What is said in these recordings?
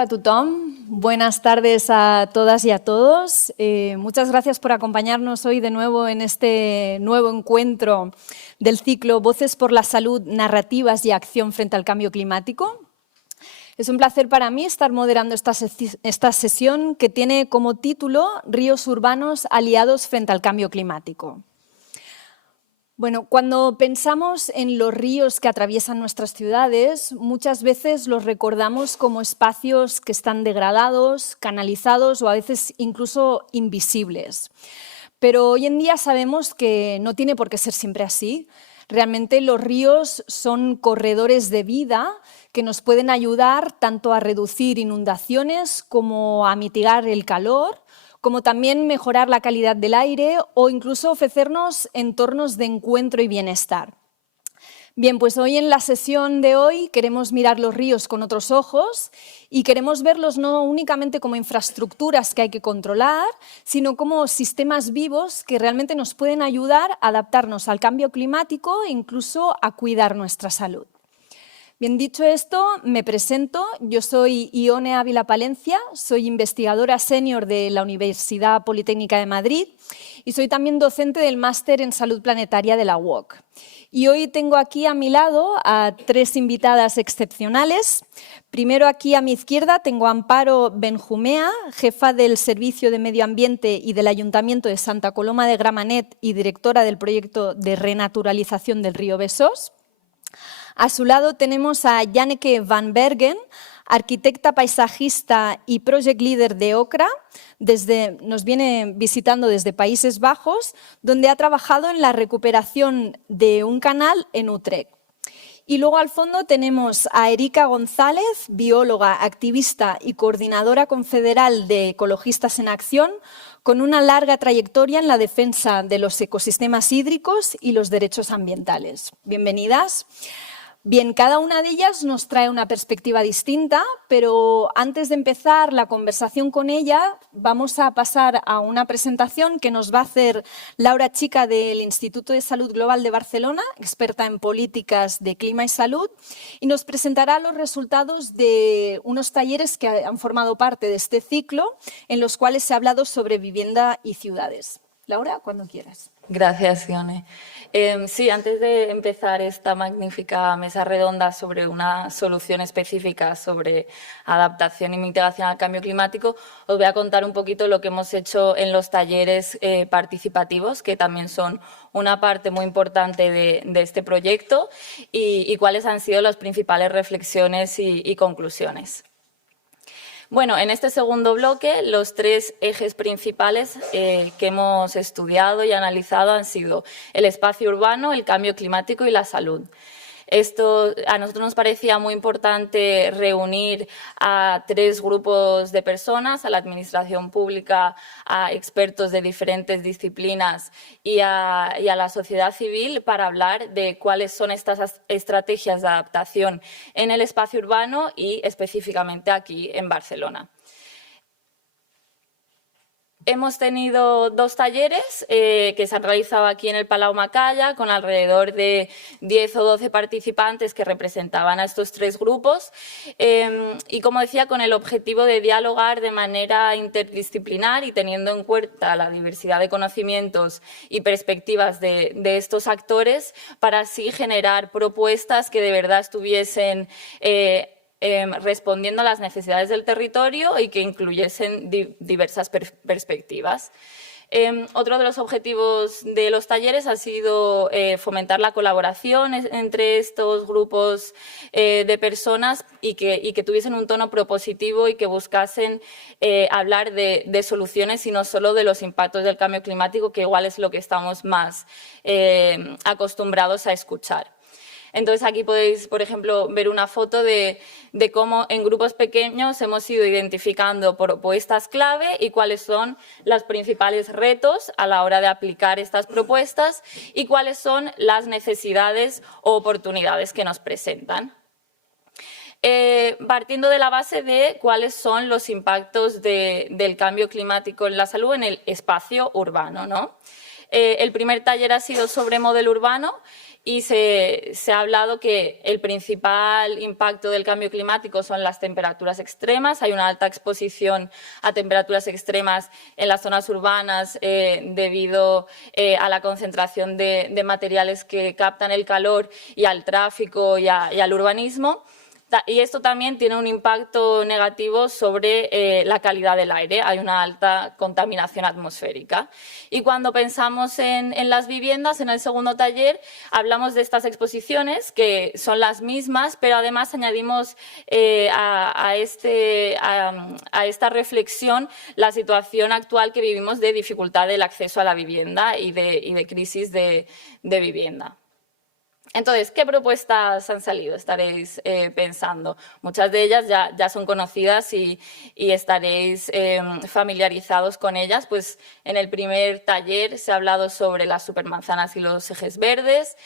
tarda a tothom. Buenas tardes a todas y a todos. Muchas gracias por acompañarnos hoy de nuevo en este nuevo encuentro del ciclo Voces por la Salud, Narrativas y Acción frente al Cambio Climático. Es un placer para mí estar moderando esta sesión que tiene como título Ríos urbanos aliados frente al cambio climático. Bueno, cuando pensamos en los ríos que atraviesan nuestras ciudades, muchas veces los recordamos como espacios que están degradados, canalizados o a veces incluso invisibles. Pero hoy en día sabemos que no tiene por qué ser siempre así. Realmente los ríos son corredores de vida que nos pueden ayudar tanto a reducir inundaciones como a mitigar el calor, como también mejorar la calidad del aire o incluso ofrecernos entornos de encuentro y bienestar. Bien, pues hoy en la sesión de hoy queremos mirar los ríos con otros ojos y queremos verlos no únicamente como infraestructuras que hay que controlar, sino como sistemas vivos que realmente nos pueden ayudar a adaptarnos al cambio climático e incluso a cuidar nuestra salud. Bien, dicho esto, me presento. Yo soy Ione Ávila Palencia, soy investigadora senior de la Universidad Politécnica de Madrid y soy también docente del Máster en Salud Planetaria de la UOC. Y hoy tengo aquí a mi lado a tres invitadas excepcionales. Primero, aquí a mi izquierda tengo a Amparo Benjumea, jefa del Servicio de Medio Ambiente y del Ayuntamiento de Santa Coloma de Gramenet y directora del proyecto de renaturalización del río Besós. A su lado tenemos a Janneke van Bergen, arquitecta paisajista y project leader de OCRA, nos viene visitando desde Países Bajos, donde ha trabajado en la recuperación de un canal en Utrecht. Y luego al fondo tenemos a Erika González, bióloga, activista y coordinadora confederal de Ecologistas en Acción, con una larga trayectoria en la defensa de los ecosistemas hídricos y los derechos ambientales. Bienvenidas. Bien, cada una de ellas nos trae una perspectiva distinta, pero antes de empezar la conversación con ella, vamos a pasar a una presentación que nos va a hacer Laura Chica del Instituto de Salud Global de Barcelona, experta en políticas de clima y salud, y nos presentará los resultados de unos talleres que han formado parte de este ciclo, en los cuales se ha hablado sobre vivienda y ciudades. Laura, cuando quieras. Gracias, Ione. Sí, antes de empezar esta magnífica mesa redonda sobre una solución específica sobre adaptación y mitigación al cambio climático, os voy a contar un poquito lo que hemos hecho en los talleres participativos, que también son una parte muy importante de este proyecto, y cuáles han sido las principales reflexiones y conclusiones. Bueno, en este segundo bloque, los tres ejes principales que hemos estudiado y analizado han sido el espacio urbano, el cambio climático y la salud. Esto a nosotros nos parecía muy importante reunir a tres grupos de personas, a la administración pública, a expertos de diferentes disciplinas y a la sociedad civil para hablar de cuáles son estas estrategias de adaptación en el espacio urbano y específicamente aquí en Barcelona. Hemos tenido dos talleres que se han realizado aquí en el Palau Macaya con alrededor de 10 o 12 participantes que representaban a estos tres grupos y, como decía, con el objetivo de dialogar de manera interdisciplinar y teniendo en cuenta la diversidad de conocimientos y perspectivas de estos actores para así generar propuestas que de verdad estuviesen respondiendo a las necesidades del territorio y que incluyesen diversas perspectivas. Otro de los objetivos de los talleres ha sido fomentar la colaboración entre estos grupos de personas y que tuviesen un tono propositivo y que buscasen hablar de soluciones y no solo de los impactos del cambio climático, que igual es lo que estamos más acostumbrados a escuchar. Entonces, aquí podéis, por ejemplo, ver una foto de cómo en grupos pequeños hemos ido identificando propuestas clave y cuáles son los principales retos a la hora de aplicar estas propuestas y cuáles son las necesidades o oportunidades que nos presentan. Partiendo de la base de cuáles son los impactos del cambio climático en la salud en el espacio urbano, ¿no? El primer taller ha sido sobre modelo urbano y se ha hablado que el principal impacto del cambio climático son las temperaturas extremas. Hay una alta exposición a temperaturas extremas en las zonas urbanas debido a la concentración de materiales que captan el calor y al tráfico y al urbanismo. Y esto también tiene un impacto negativo sobre la calidad del aire. Hay una alta contaminación atmosférica. Y cuando pensamos en las viviendas, en el segundo taller, hablamos de estas exposiciones, que son las mismas, pero además añadimos a esta reflexión la situación actual que vivimos de dificultad del acceso a la vivienda y de crisis de vivienda. Entonces, ¿qué propuestas han salido? Estaréis pensando. Muchas de ellas ya son conocidas y estaréis familiarizados con ellas. Pues en el primer taller se ha hablado sobre las supermanzanas y los ejes verdes,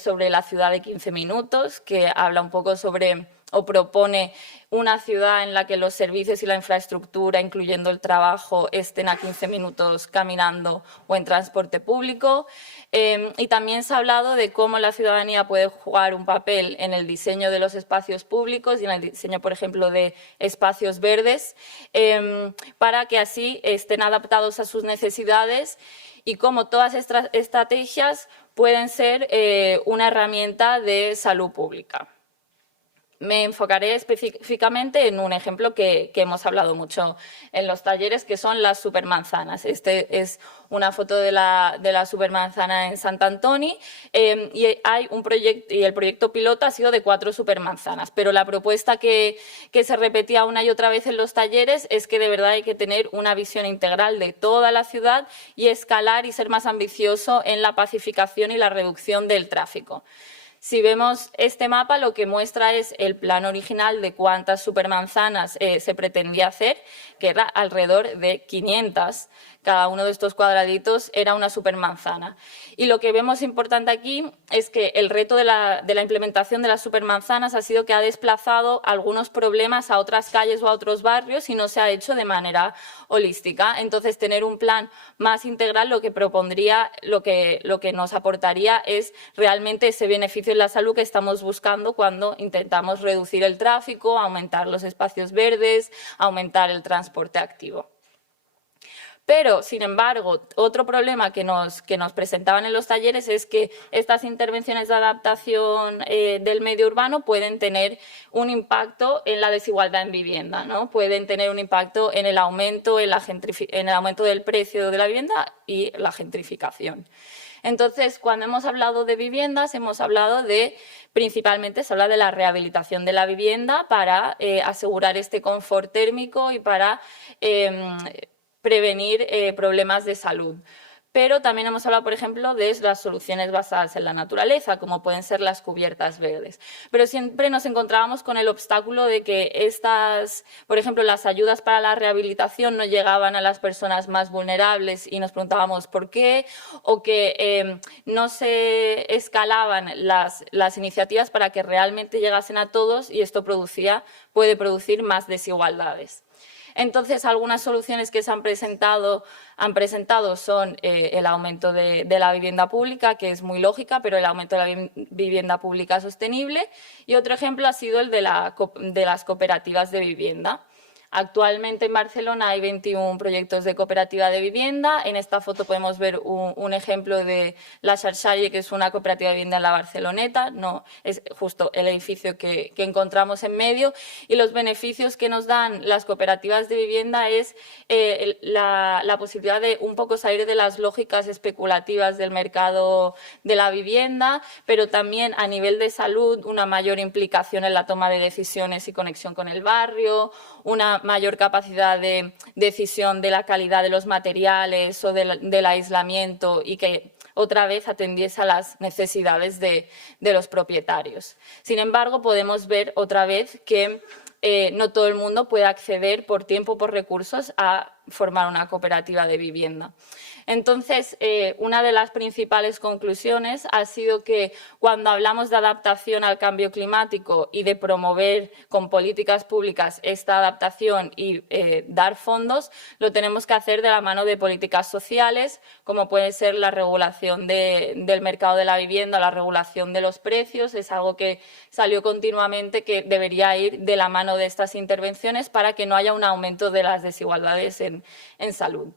sobre la ciudad de 15 minutos, que habla un poco sobre o propone una ciudad en la que los servicios y la infraestructura, incluyendo el trabajo, estén a 15 minutos caminando o en transporte público. Y también se ha hablado de cómo la ciudadanía puede jugar un papel en el diseño de los espacios públicos y en el diseño, por ejemplo, de espacios verdes, para que así estén adaptados a sus necesidades y cómo todas estas estrategias pueden ser una herramienta de salud pública. Me enfocaré específicamente en un ejemplo que hemos hablado mucho en los talleres, que son las supermanzanas. Este es una foto de la supermanzana en Sant Antoni y hay un proyecto, y el proyecto piloto ha sido de 4 supermanzanas, pero la propuesta que se repetía una y otra vez en los talleres es que de verdad hay que tener una visión integral de toda la ciudad y escalar y ser más ambicioso en la pacificación y la reducción del tráfico. Si vemos este mapa, lo que muestra es el plan original de cuántas supermanzanas se pretendía hacer, que era alrededor de 500. Cada uno de estos cuadraditos era una supermanzana. Y lo que vemos importante aquí es que el reto de la implementación de las supermanzanas ha sido que ha desplazado algunos problemas a otras calles o a otros barrios y no se ha hecho de manera holística. Entonces, tener un plan más integral lo que propondría, lo que nos aportaría es realmente ese beneficio en la salud que estamos buscando cuando intentamos reducir el tráfico, aumentar los espacios verdes, aumentar el transporte activo. Pero, sin embargo, otro problema que nos presentaban en los talleres es que estas intervenciones de adaptación del medio urbano pueden tener un impacto en la desigualdad en vivienda, ¿no? Pueden tener un impacto en el aumento, en el aumento del precio de la vivienda y la gentrificación. Entonces, cuando hemos hablado de viviendas, hemos hablado principalmente se habla de la rehabilitación de la vivienda para asegurar este confort térmico y para prevenir problemas de salud. Pero también hemos hablado, por ejemplo, de las soluciones basadas en la naturaleza, como pueden ser las cubiertas verdes. Pero siempre nos encontrábamos con el obstáculo de que por ejemplo, las ayudas para la rehabilitación no llegaban a las personas más vulnerables y nos preguntábamos por qué, o que no se escalaban las iniciativas para que realmente llegasen a todos y esto puede producir más desigualdades. Entonces, algunas soluciones que se han presentado son el aumento de la vivienda pública, que es muy lógica, pero el aumento de la vivienda pública sostenible. Y otro ejemplo ha sido el de las cooperativas de vivienda. Actualmente en Barcelona hay 21 proyectos de cooperativa de vivienda. En esta foto podemos ver un ejemplo de la Xarxalle, que es una cooperativa de vivienda en la Barceloneta. No, es justo el edificio que encontramos en medio. Y los beneficios que nos dan las cooperativas de vivienda es la posibilidad de un poco salir de las lógicas especulativas del mercado de la vivienda, pero también a nivel de salud una mayor implicación en la toma de decisiones y conexión con el barrio, una mayor capacidad de decisión de la calidad de los materiales o del aislamiento y que otra vez atendiese a las necesidades de los propietarios. Sin embargo, podemos ver otra vez que no todo el mundo puede acceder por tiempo o por recursos a formar una cooperativa de vivienda. Entonces, una de las principales conclusiones ha sido que cuando hablamos de adaptación al cambio climático y de promover con políticas públicas esta adaptación y dar fondos, lo tenemos que hacer de la mano de políticas sociales, como puede ser la regulación del mercado de la vivienda, la regulación de los precios. Es algo que salió continuamente, que debería ir de la mano de estas intervenciones para que no haya un aumento de las desigualdades en salud.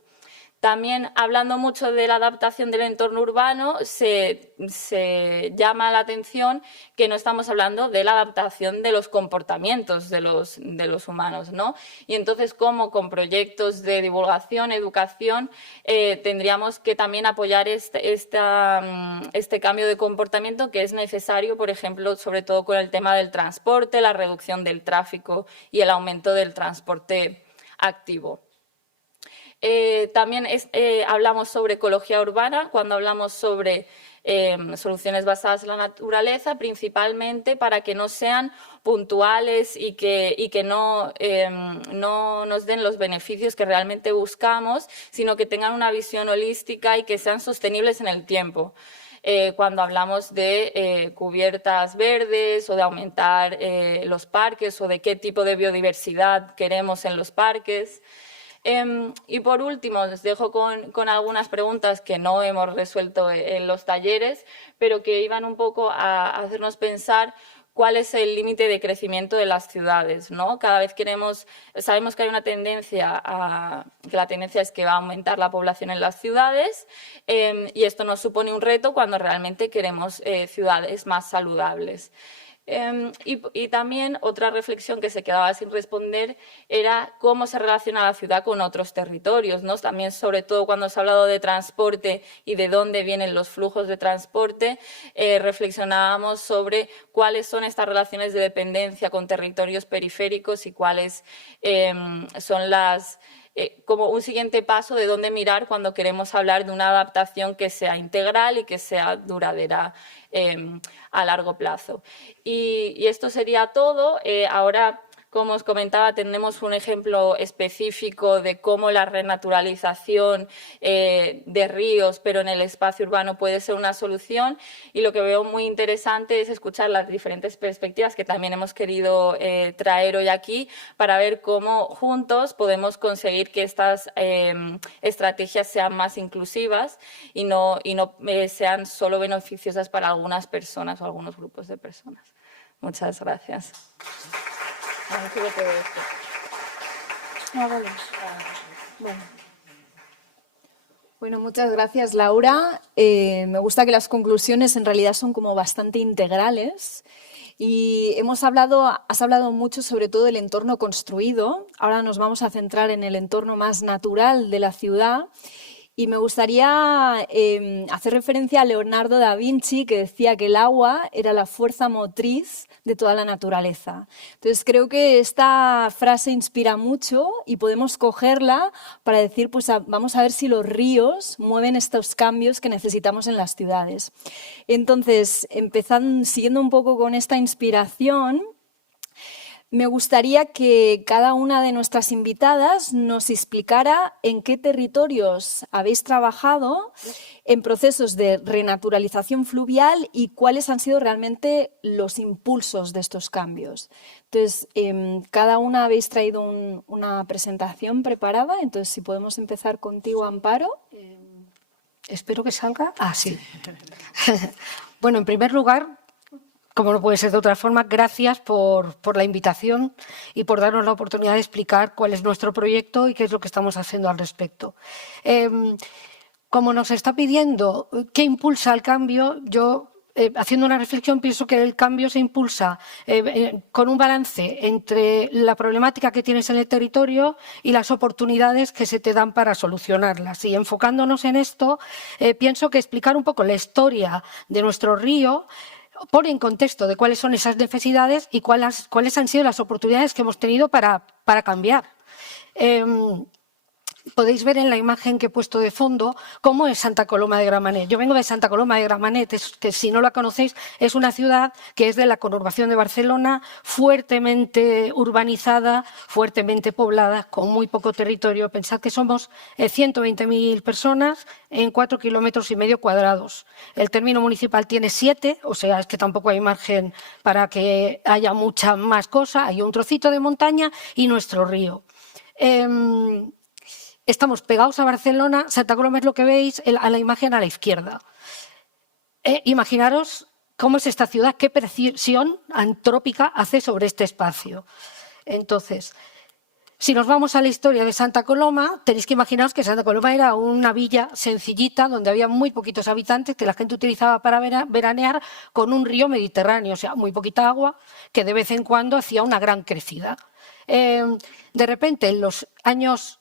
También, hablando mucho de la adaptación del entorno urbano, se llama la atención que no estamos hablando de la adaptación de los comportamientos de los humanos, ¿no? Y entonces, como con proyectos de divulgación, educación, tendríamos que también apoyar este cambio de comportamiento que es necesario, por ejemplo, sobre todo con el tema del transporte, la reducción del tráfico y el aumento del transporte activo. También hablamos sobre ecología urbana cuando hablamos sobre soluciones basadas en la naturaleza, principalmente para que no sean puntuales y que no nos den los beneficios que realmente buscamos, sino que tengan una visión holística y que sean sostenibles en el tiempo. Cuando hablamos de cubiertas verdes o de aumentar los parques o de qué tipo de biodiversidad queremos en los parques. Y por último, os dejo con algunas preguntas que no hemos resuelto en los talleres, pero que iban un poco a hacernos pensar cuál es el límite de crecimiento de las ciudades, ¿no? Cada vez sabemos que hay una tendencia, que la tendencia es que va a aumentar la población en las ciudades, y esto nos supone un reto cuando realmente queremos ciudades más saludables. Y también otra reflexión que se quedaba sin responder era cómo se relaciona la ciudad con otros territorios, ¿no? También, sobre todo cuando se ha hablado de transporte y de dónde vienen los flujos de transporte, reflexionábamos sobre cuáles son estas relaciones de dependencia con territorios periféricos y cuáles son como un siguiente paso de dónde mirar cuando queremos hablar de una adaptación que sea integral y que sea duradera a largo plazo. Y esto sería todo. Ahora, como os comentaba, tenemos un ejemplo específico de cómo la renaturalización de ríos, pero en el espacio urbano, puede ser una solución. Y lo que veo muy interesante es escuchar las diferentes perspectivas que también hemos querido traer hoy aquí para ver cómo juntos podemos conseguir que estas estrategias sean más inclusivas y no sean solo beneficiosas para algunas personas o algunos grupos de personas. Muchas gracias. Bueno, muchas gracias, Laura. Me gusta que las conclusiones en realidad son como bastante integrales. Y has hablado mucho sobre todo del entorno construido. Ahora nos vamos a centrar en el entorno más natural de la ciudad. Y me gustaría hacer referencia a Leonardo da Vinci, que decía que el agua era la fuerza motriz de toda la naturaleza. Entonces, creo que esta frase inspira mucho y podemos cogerla para decir, pues vamos a ver si los ríos mueven estos cambios que necesitamos en las ciudades. Entonces, siguiendo un poco con esta inspiración, me gustaría que cada una de nuestras invitadas nos explicara en qué territorios habéis trabajado en procesos de renaturalización fluvial y cuáles han sido realmente los impulsos de estos cambios. Entonces, cada una habéis traído una presentación preparada, entonces si podemos empezar contigo, Amparo. Espero que salga. Sí. Bueno, en primer lugar, como no puede ser de otra forma, gracias por la invitación y por darnos la oportunidad de explicar cuál es nuestro proyecto y qué es lo que estamos haciendo al respecto. Como nos está pidiendo qué impulsa el cambio, yo, haciendo una reflexión, pienso que el cambio se impulsa con un balance entre la problemática que tienes en el territorio y las oportunidades que se te dan para solucionarlas. Y enfocándonos en esto, pienso que explicar un poco la historia de nuestro río pone en contexto de cuáles son esas necesidades y cuáles han sido las oportunidades que hemos tenido para cambiar. podéis ver en la imagen que he puesto de fondo cómo es Santa Coloma de Gramenet. Yo vengo de Santa Coloma de Gramenet, que si no la conocéis es una ciudad que es de la conurbación de Barcelona, fuertemente urbanizada, fuertemente poblada, con muy poco territorio. Pensad que somos 120.000 personas en 4,5 kilómetros cuadrados. El término municipal tiene 7, o sea, es que tampoco hay margen para que haya mucha más cosa. Hay un trocito de montaña y nuestro río. Estamos pegados a Barcelona. Santa Coloma es lo que veis a la imagen a la izquierda. Imaginaros cómo es esta ciudad, qué presión antrópica hace sobre este espacio. Entonces, si nos vamos a la historia de Santa Coloma, tenéis que imaginaros que Santa Coloma era una villa sencillita donde había muy poquitos habitantes que la gente utilizaba para veranear con un río Mediterráneo, o sea, muy poquita agua que de vez en cuando hacía una gran crecida. De repente, en los años...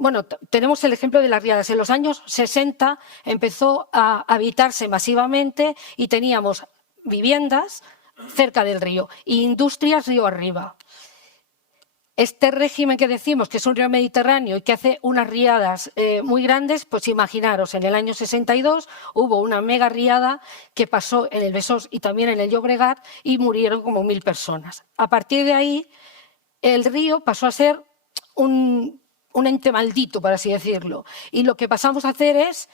Bueno, tenemos el ejemplo de las riadas. En los años 60 empezó a habitarse masivamente y teníamos viviendas cerca del río e industrias río arriba. Este régimen que decimos que es un río Mediterráneo y que hace unas riadas muy grandes, pues imaginaros, en el año 62 hubo una mega riada que pasó en el Besós y también en el Llobregat y murieron como 1.000 personas. A partir de ahí, el río pasó a ser un ente maldito, por así decirlo. Y lo que pasamos a hacer es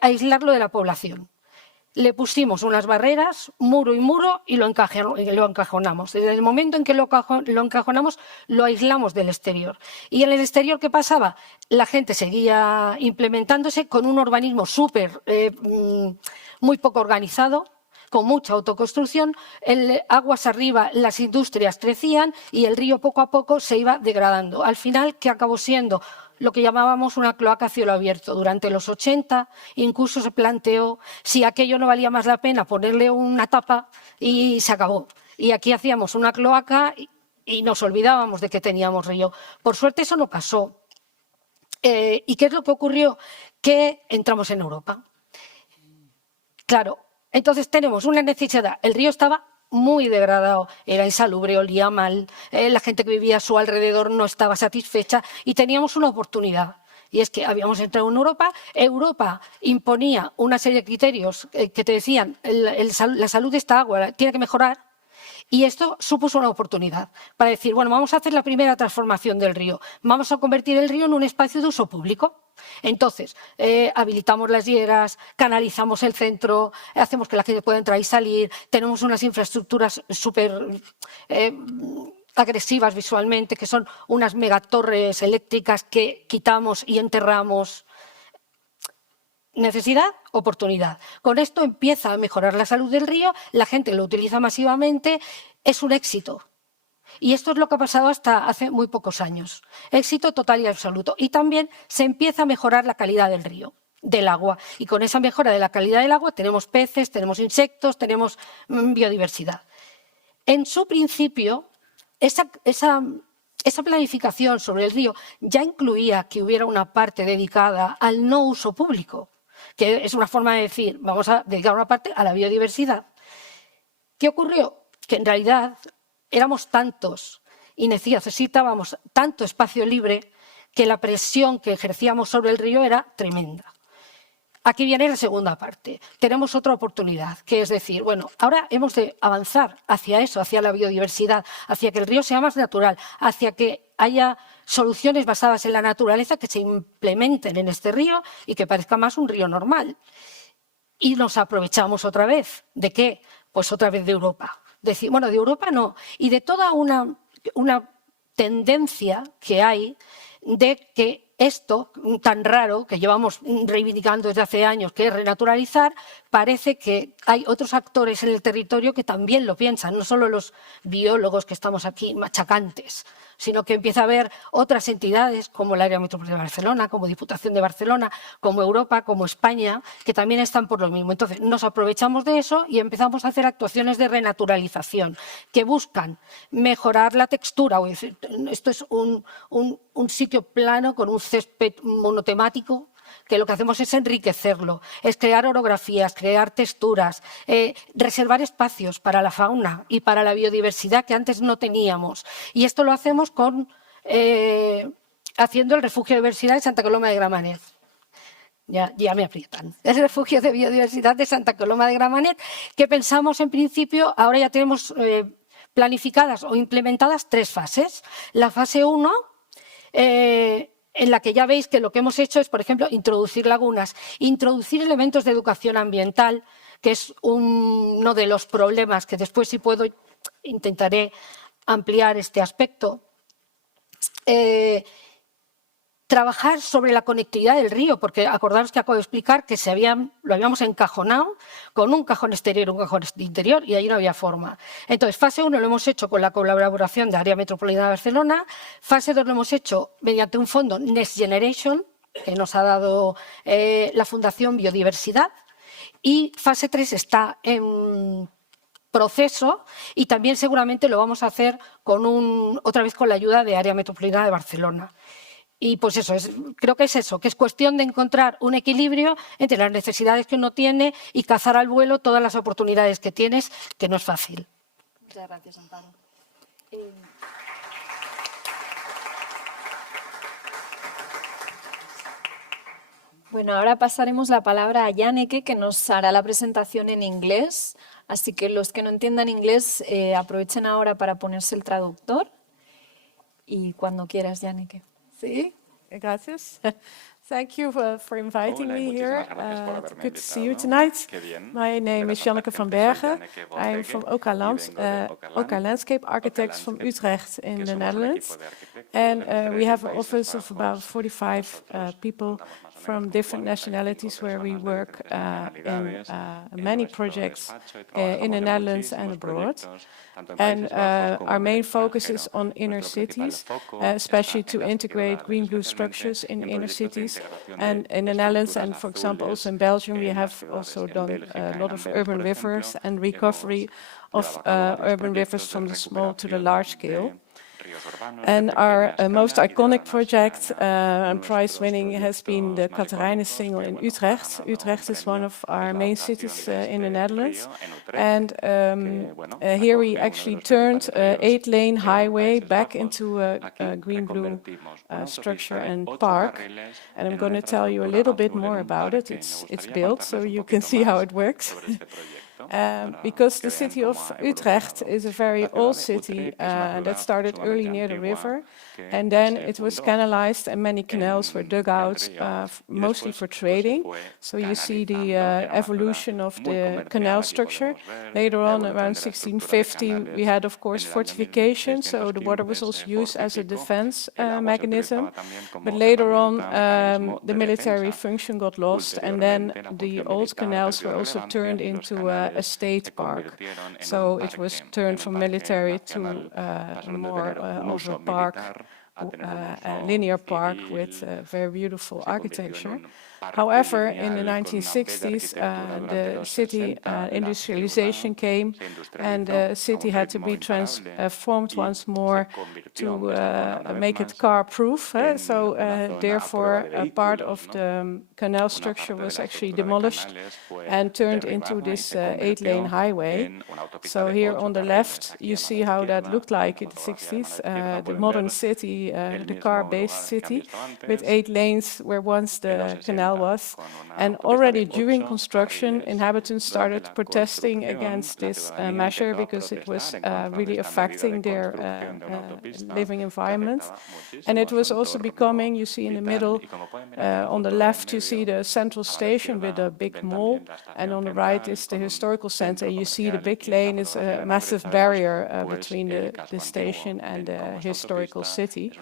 aislarlo de la población. Le pusimos unas barreras, muro y muro, y lo encajonamos. Desde el momento en que lo encajonamos, lo aislamos del exterior. Y en el exterior, ¿qué pasaba? La gente seguía implementándose con un urbanismo muy poco organizado, con mucha autoconstrucción, aguas arriba las industrias crecían y el río poco a poco se iba degradando. Al final, ¿qué acabó siendo? Lo que llamábamos una cloaca a cielo abierto. Durante los 80 incluso se planteó si aquello no valía más la pena ponerle una tapa y se acabó. Y aquí hacíamos una cloaca y nos olvidábamos de que teníamos río. Por suerte eso no pasó. ¿Y qué es lo que ocurrió? Que entramos en Europa. Claro. Entonces tenemos una necesidad. El río estaba muy degradado, era insalubre, olía mal, la gente que vivía a su alrededor no estaba satisfecha y teníamos una oportunidad. Y es que habíamos entrado en Europa, Europa imponía una serie de criterios que te decían la salud de esta agua tiene que mejorar. Y esto supuso una oportunidad para decir, bueno, vamos a hacer la primera transformación del río, vamos a convertir el río en un espacio de uso público. Entonces, habilitamos las hieras, canalizamos el centro, hacemos que la gente pueda entrar y salir, tenemos unas infraestructuras súper agresivas visualmente, que son unas megatorres eléctricas que quitamos y enterramos. Necesidad, oportunidad. Con esto empieza a mejorar la salud del río, la gente lo utiliza masivamente, es un éxito. Y esto es lo que ha pasado hasta hace muy pocos años. Éxito total y absoluto. Y también se empieza a mejorar la calidad del río, del agua. Y con esa mejora de la calidad del agua tenemos peces, tenemos insectos, tenemos biodiversidad. En su principio, esa planificación sobre el río ya incluía que hubiera una parte dedicada al no uso público, que es una forma de decir, vamos a dedicar una parte a la biodiversidad. ¿Qué ocurrió? Que en realidad éramos tantos y necesitábamos tanto espacio libre que la presión que ejercíamos sobre el río era tremenda. Aquí viene la segunda parte. Tenemos otra oportunidad, que es decir, bueno, ahora hemos de avanzar hacia eso, hacia la biodiversidad, hacia que el río sea más natural, hacia que haya soluciones basadas en la naturaleza que se implementen en este río y que parezca más un río normal. Y nos aprovechamos otra vez. ¿De qué? Pues otra vez de Europa. Decir, bueno, de Europa no. Y de toda una tendencia que hay de que esto tan raro que llevamos reivindicando desde hace años, que es renaturalizar, parece que hay otros actores en el territorio que también lo piensan, no solo los biólogos que estamos aquí machacantes, sino que empieza a haber otras entidades como el Área Metropolitana de Barcelona, como Diputación de Barcelona, como Europa, como España, que también están por lo mismo. Entonces nos aprovechamos de eso y empezamos a hacer actuaciones de renaturalización que buscan mejorar la textura. Es decir, esto es un sitio plano con un césped monotemático, que lo que hacemos es enriquecerlo, es crear orografías, crear texturas, reservar espacios para la fauna y para la biodiversidad que antes no teníamos. Y esto lo hacemos con haciendo el refugio de biodiversidad de Santa Coloma de Gramenet. Ya me aprietan. El refugio de biodiversidad de Santa Coloma de Gramenet, que pensamos en principio, ahora ya tenemos planificadas o implementadas 3 fases. La fase 1, en la que ya veis que lo que hemos hecho es, por ejemplo, introducir lagunas, introducir elementos de educación ambiental, que es uno de los problemas que después, si puedo, intentaré ampliar este aspecto. Trabajar sobre la conectividad del río, porque acordaros que acabo de explicar que lo habíamos encajonado con un cajón exterior y un cajón interior y ahí no había forma. Entonces, fase 1 lo hemos hecho con la colaboración de Área Metropolitana de Barcelona, fase 2 lo hemos hecho mediante un fondo Next Generation, que nos ha dado la Fundación Biodiversidad, y fase 3 está en proceso y también seguramente lo vamos a hacer otra vez con la ayuda de Área Metropolitana de Barcelona. Y pues eso, creo que es eso, que es cuestión de encontrar un equilibrio entre las necesidades que uno tiene y cazar al vuelo todas las oportunidades que tienes, que no es fácil. Muchas gracias, Amparo. Bueno, ahora pasaremos la palabra a Janneke, que nos hará la presentación en inglés. Así que los que no entiendan inglés, aprovechen ahora para ponerse el traductor. Y cuando quieras, Janneke. Sí, gracias. Thank you for inviting me here. Good to see you tonight. My name is Janneke van Bergen. I'm from Oka Landscape Architects from Utrecht in the Netherlands. And we have an office of about 45 people from different nationalities where we work in many projects in the Netherlands and abroad. And our main focus is on inner cities, especially to integrate green-blue structures in inner cities. And in the Netherlands and, for example, also in Belgium, we have also done a lot of urban rivers and recovery of urban rivers from the small to the large scale. And our most iconic project and prize-winning has been the Catharijnensingel in Utrecht. Utrecht is one of our main cities in the Netherlands. And here we actually turned an 8-lane highway back into a green-blue structure and park. And I'm going to tell you a little bit more about it. It's built, so you can see how it works. Because the city of Utrecht is a very old city that started early near the river, and then it was canalized and many canals were dug out, mostly for trading. So you see the evolution of the canal structure. Later on, around 1650, we had, of course, fortification, so the water was also used as a defense mechanism. But later on, the military function got lost, and then the old canals were also turned into a state park. So it was turned from military to more of a park, a linear park with very beautiful architecture. However, in the 1960s, the city industrialization came, and the city had to be transformed once more to make it car-proof. So, therefore, a part of the canal structure was actually demolished and turned into this 8-lane highway. So here on the left, you see how that looked like in the 60s, the modern city, the car-based city, with 8 lanes where once the canal was. And already during construction, inhabitants started protesting against this measure because it was really affecting their living environment. And it was also becoming, you see in the middle, on the left you see the central station with a big mall, and on the right is the historical center. You see the big lane is a massive barrier between the station and the historical city.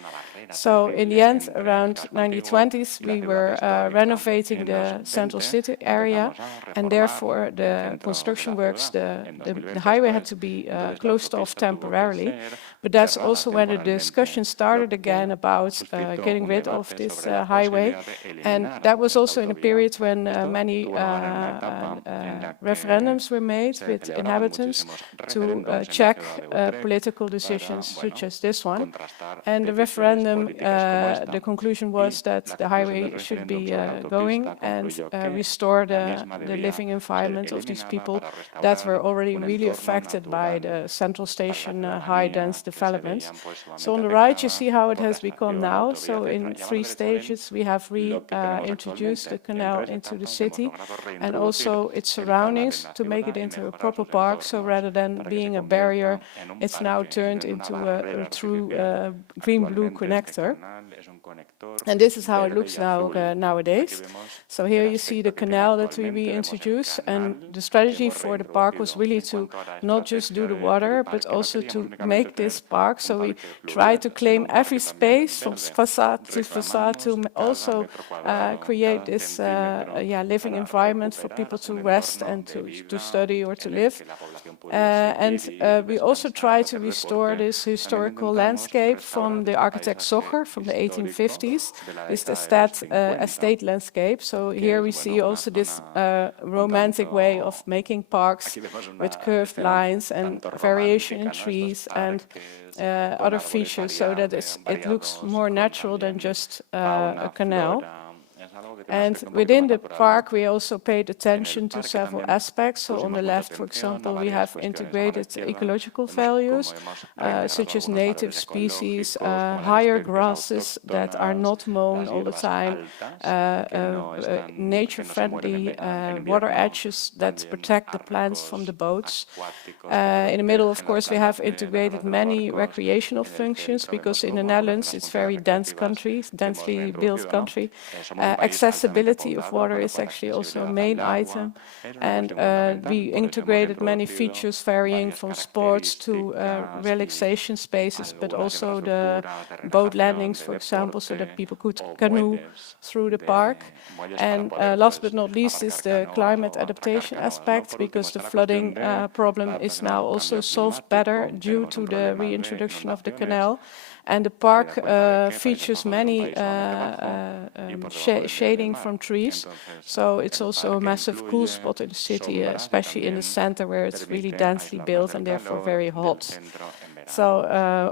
So in the end, around 1920s, we were renovating the central city area, and therefore the construction works, the highway had to be closed off temporarily. But that's also when the discussion started again about getting rid of this highway. And that was also in a period when many referendums were made with inhabitants to check political decisions such as this one. And the referendum, the conclusion was that the highway should be going and restore the living environment of these people that were already really affected by the central station high-dense development. development. So on the right, you see how it has become now. So in 3 stages, we have reintroduced the canal into the city and also its surroundings to make it into a proper park. So rather than being a barrier, it's now turned into a true green-blue connector. And this is how it looks now nowadays. So here you see the canal that we reintroduced, and the strategy for the park was really to not just do the water, but also to make this park. So we try to claim every space from facade to also create this living environment for people to rest and to study or to live. And we also try to restore this historical landscape from the architect Zocher from the 1850s. It's the estate landscape. So here we see also this romantic way of making parks with curved lines and variation in trees and other features, so that it looks more natural than just a canal. And within the park, we also paid attention to several aspects. So on the left, for example, we have integrated ecological values, such as native species, higher grasses that are not mown all the time, nature-friendly water edges that protect the plants from the boats. In the middle, of course, we have integrated many recreational functions, because in the Netherlands, it's very dense country, densely built country. Accessibility of water is actually also a main item, and we integrated many features varying from sports to relaxation spaces, but also the boat landings, for example, so that people could canoe through the park. And last but not least is the climate adaptation aspect, because the flooding problem is now also solved better due to the reintroduction of the canal. And the park features many shading from trees, so it's also a massive cool spot in the city, especially in the center where it's really densely built and therefore very hot. So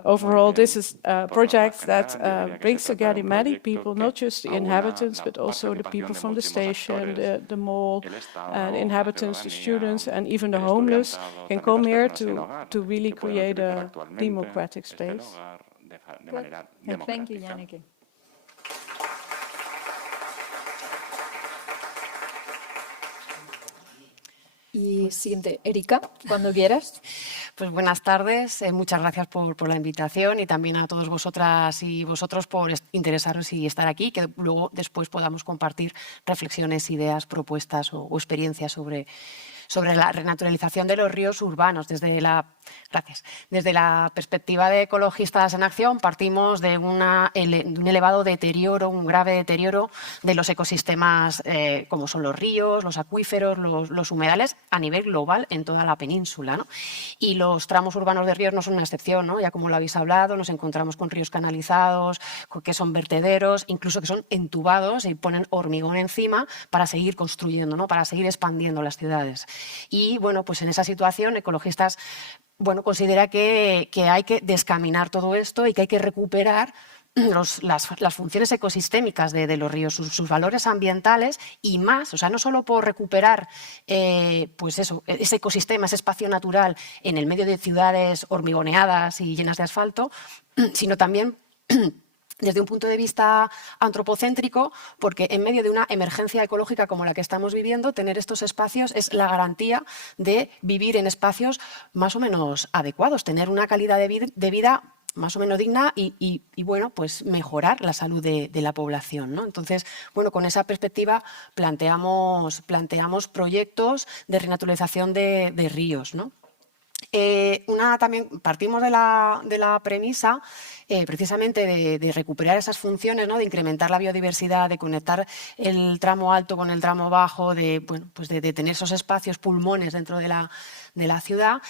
overall, this is a project that brings together many people, not just the inhabitants, but also the people from the station, the mall, the inhabitants, the students, and even the homeless can come here to really create a democratic space. Thank you, Janneke. Y siguiente, Erika, cuando quieras. Pues buenas tardes, muchas gracias por la invitación y también a todos vosotras y vosotros por interesaros y estar aquí, que luego después podamos compartir reflexiones, ideas, propuestas o experiencias sobre la renaturalización de los ríos urbanos. Desde la perspectiva de Ecologistas en Acción, partimos de un elevado deterioro, un grave deterioro de los ecosistemas como son los ríos, los acuíferos, los humedales a nivel global en toda la península, ¿no? Y los tramos urbanos de ríos no son una excepción, ¿no? Ya como lo habéis hablado, nos encontramos con ríos canalizados, que son vertederos, incluso que son entubados y ponen hormigón encima para seguir construyendo, ¿no? Para seguir expandiendo las ciudades. Y bueno, pues en esa situación, Ecologistas considera que hay que descaminar todo esto y que hay que recuperar las funciones ecosistémicas de los ríos, sus valores ambientales y más, o sea, no solo por recuperar ese ecosistema, ese espacio natural en el medio de ciudades hormigoneadas y llenas de asfalto, sino también desde un punto de vista antropocéntrico, porque en medio de una emergencia ecológica como la que estamos viviendo, tener estos espacios es la garantía de vivir en espacios más o menos adecuados, tener una calidad de vida más o menos digna y bueno, pues mejorar la salud de la población, ¿no? Entonces, bueno, con esa perspectiva planteamos proyectos de renaturalización de ríos, ¿no? También partimos de la premisa precisamente de recuperar esas funciones, ¿no? De incrementar la biodiversidad, de conectar el tramo alto con el tramo bajo, de tener esos espacios pulmones dentro de la ciudad.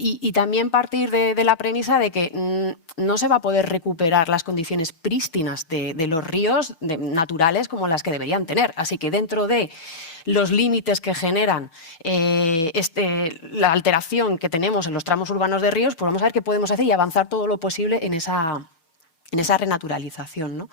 Y también partir de la premisa de que no se va a poder recuperar las condiciones prístinas de los ríos naturales como las que deberían tener. Así que dentro de los límites que generan la alteración que tenemos en los tramos urbanos de ríos, pues vamos a ver qué podemos hacer y avanzar todo lo posible en esa renaturalización, ¿no?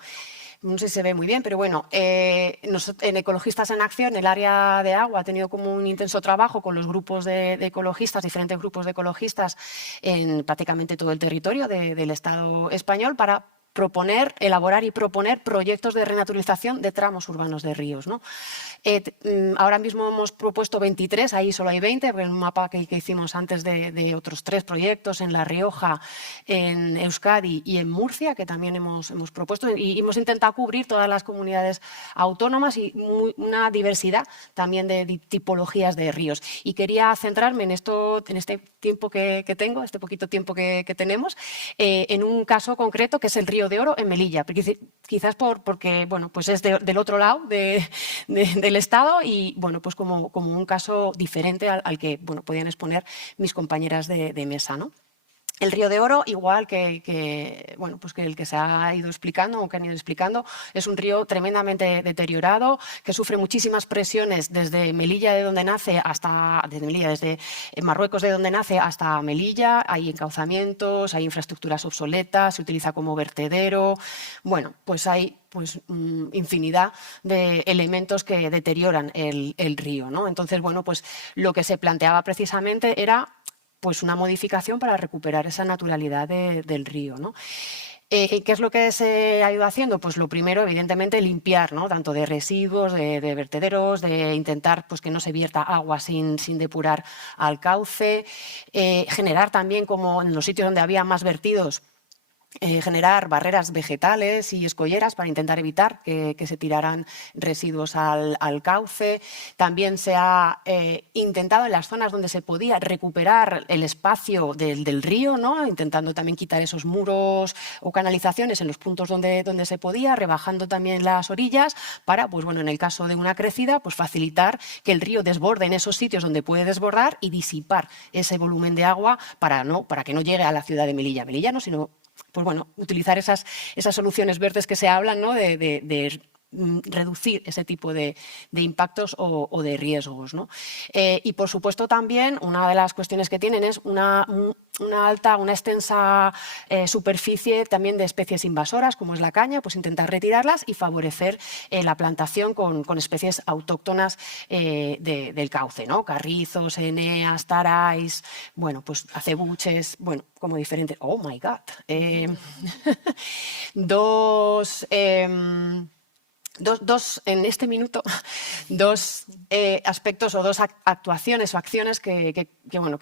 no sé si se ve muy bien, pero bueno, en Ecologistas en Acción, el área de agua ha tenido como un intenso trabajo con los grupos de ecologistas, diferentes grupos de ecologistas en prácticamente todo el territorio del Estado español para elaborar y proponer proyectos de renaturalización de tramos urbanos de ríos, ¿no? Ahora mismo hemos propuesto 23, ahí solo hay 20, porque en un mapa que hicimos antes de otros 3 proyectos en La Rioja, en Euskadi y en Murcia, que también hemos propuesto, y hemos intentado cubrir todas las comunidades autónomas y una diversidad también de tipologías de ríos. Y quería centrarme en este tiempo que tengo, este poquito tiempo que tenemos, en un caso concreto que es el Río de Oro en Melilla, quizás porque bueno, pues es del otro lado del Estado y bueno, pues como un caso diferente al que bueno, podían exponer mis compañeras de mesa, ¿no? El Río de Oro, igual bueno, pues que el que se ha ido explicando o que han ido explicando, es un río tremendamente deteriorado, que sufre muchísimas presiones desde Melilla, desde Marruecos, de donde nace, hasta Melilla. Hay encauzamientos, hay infraestructuras obsoletas, se utiliza como vertedero. Bueno, pues hay infinidad de elementos que deterioran el río, ¿no? Entonces, bueno, pues lo que se planteaba precisamente era pues una modificación para recuperar esa naturalidad del río, ¿no? ¿Qué es lo que se ha ido haciendo? Pues lo primero, evidentemente, limpiar, ¿no? Tanto de residuos, de vertederos, de intentar pues, que no se vierta agua sin depurar al cauce, generar también, como en los sitios donde había más vertidos, generar barreras vegetales y escolleras para intentar evitar que se tiraran residuos al cauce. También se ha intentado en las zonas donde se podía recuperar el espacio del río, ¿no? Intentando también quitar esos muros o canalizaciones en los puntos donde se podía, rebajando también las orillas para, pues bueno, en el caso de una crecida, pues facilitar que el río desborde en esos sitios donde puede desbordar y disipar ese volumen de agua para que no llegue a la ciudad de Melilla. Melilla no, sino pues bueno, utilizar esas soluciones verdes que se hablan, ¿no? de reducir ese tipo de impactos o de riesgos, ¿no? Y por supuesto también una de las cuestiones que tienen es una extensa superficie también de especies invasoras como es la caña, pues intentar retirarlas y favorecer la plantación con especies autóctonas del cauce, ¿no? Carrizos, eneas, taráis, bueno, pues acebuches, bueno, como diferentes. Oh my God. En este minuto, dos aspectos o dos actuaciones o acciones que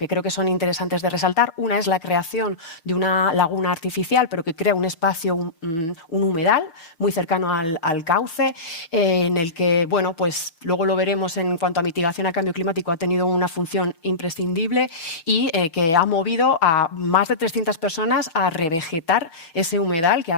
creo que son interesantes de resaltar. Una es la creación de una laguna artificial, pero que crea un espacio, un humedal muy cercano al cauce, en el que, bueno, pues luego lo veremos en cuanto a mitigación al cambio climático, ha tenido una función imprescindible y que ha movido a más de 300 personas a revegetar ese humedal que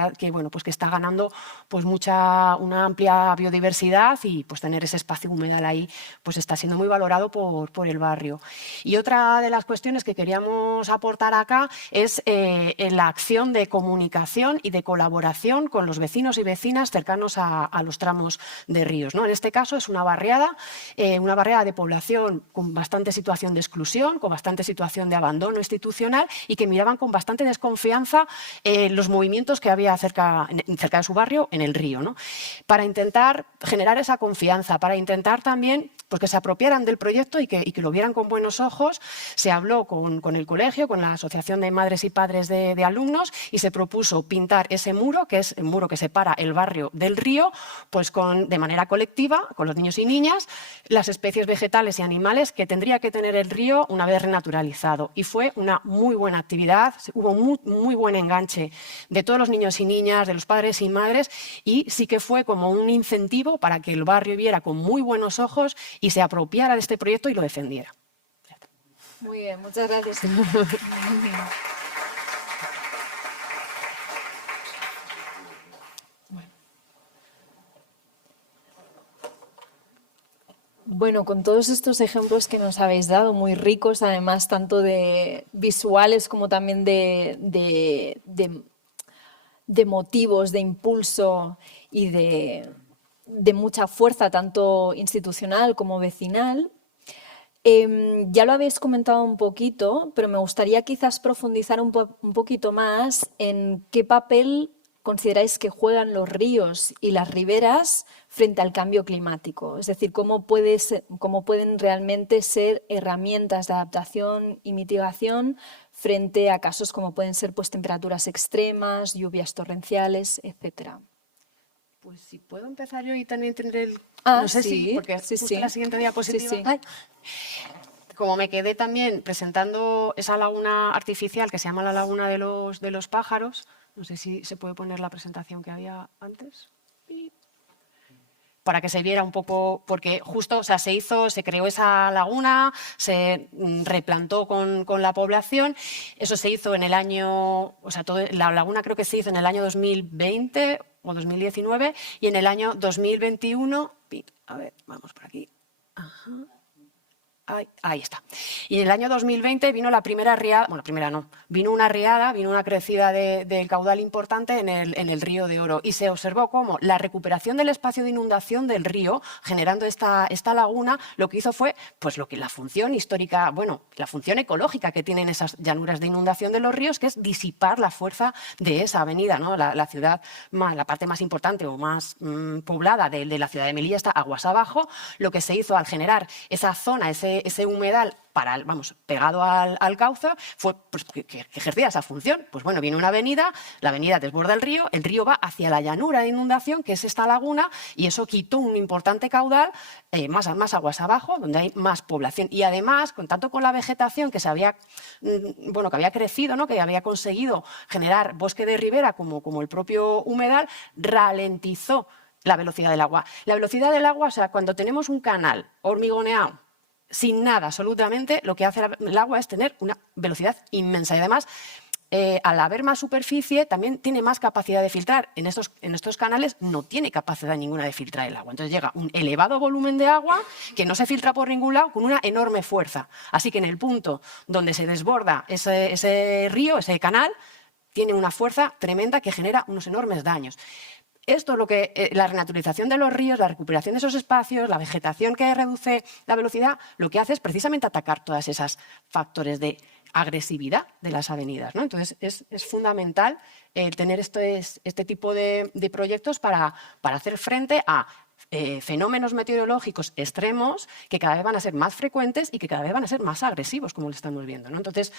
está ganando pues una amplia biodiversidad y pues tener ese espacio humedal ahí pues está siendo muy valorado por el barrio. Y otra de las cuestiones que queríamos aportar acá es en la acción de comunicación y de colaboración con los vecinos y vecinas cercanos a los tramos de ríos, ¿no? En este caso es una barriada de población con bastante situación de exclusión, con bastante situación de abandono institucional y que miraban con bastante desconfianza los movimientos que había cerca de su barrio en el río, ¿no? Para intentar generar esa confianza, para intentar también pues, que se apropiaran del proyecto y que lo vieran con buenos ojos, se habló con el colegio, con la Asociación de Madres y Padres de Alumnos y se propuso pintar ese muro, que es el muro que separa el barrio del río, pues de manera colectiva, con los niños y niñas, las especies vegetales y animales que tendría que tener el río una vez renaturalizado. Y fue una muy buena actividad, hubo muy buen enganche de todos los niños y niñas, de los padres y madres, y sí que fue como un incentivo para que el barrio viera con muy buenos ojos y se apropiara de este proyecto y lo defendiera. Muy bien, muchas gracias. Bueno, con todos estos ejemplos que nos habéis dado, muy ricos, además, tanto de visuales como también de motivos, de impulso y de mucha fuerza, tanto institucional como vecinal. Ya lo habéis comentado un poquito, pero me gustaría quizás profundizar un poquito más en qué papel consideráis que juegan los ríos y las riberas frente al cambio climático? Es decir, cómo pueden realmente ser herramientas de adaptación y mitigación frente a casos como pueden ser pues, temperaturas extremas, lluvias torrenciales, etcétera. Pues si puedo empezar yo y también tendré el... no sé sí, si, porque justo la siguiente diapositiva... Sí. Ay. Como me quedé también presentando esa laguna artificial que se llama la Laguna de los Pájaros, no sé si se puede poner la presentación que había antes, para que se viera un poco, porque justo, o sea, se creó esa laguna, se replantó con la población, eso se hizo en el año, o sea, la laguna creo que se hizo en el año 2020 o 2019 y en el año 2021, a ver, vamos por aquí, ajá. Ahí está. Y en el año 2020 vino la primera riada, bueno, primera no, vino una riada, vino una crecida del caudal importante en el río de Oro y se observó cómo la recuperación del espacio de inundación del río, generando esta laguna, lo que hizo fue, pues lo que la función histórica, bueno, la función ecológica que tienen esas llanuras de inundación de los ríos, que es disipar la fuerza de esa avenida, ¿no? La ciudad, la parte más importante o más poblada de la ciudad de Melilla está aguas abajo. Lo que se hizo al generar esa zona, ese humedal pegado al cauce, fue pues, que ejercía esa función. Pues bueno, viene una avenida, la avenida desborda el río va hacia la llanura de inundación, que es esta laguna, y eso quitó un importante caudal, más aguas abajo, donde hay más población. Y además, tanto con la vegetación que había crecido, ¿no? Que había conseguido generar bosque de ribera como el propio humedal, ralentizó la velocidad del agua. La velocidad del agua, o sea, cuando tenemos un canal hormigoneado, sin nada, absolutamente, lo que hace el agua es tener una velocidad inmensa. Y además, al haber más superficie, también tiene más capacidad de filtrar. En estos canales no tiene capacidad ninguna de filtrar el agua. Entonces llega un elevado volumen de agua que no se filtra por ningún lado con una enorme fuerza. Así que en el punto donde se desborda ese río, ese canal, tiene una fuerza tremenda que genera unos enormes daños. Esto es lo que la renaturalización de los ríos, la recuperación de esos espacios, la vegetación que reduce la velocidad, lo que hace es precisamente atacar todas esas factores de agresividad de las avenidas, ¿no? Entonces es fundamental tener este tipo de proyectos para hacer frente a fenómenos meteorológicos extremos que cada vez van a ser más frecuentes y que cada vez van a ser más agresivos, como lo estamos viendo, ¿no? Entonces,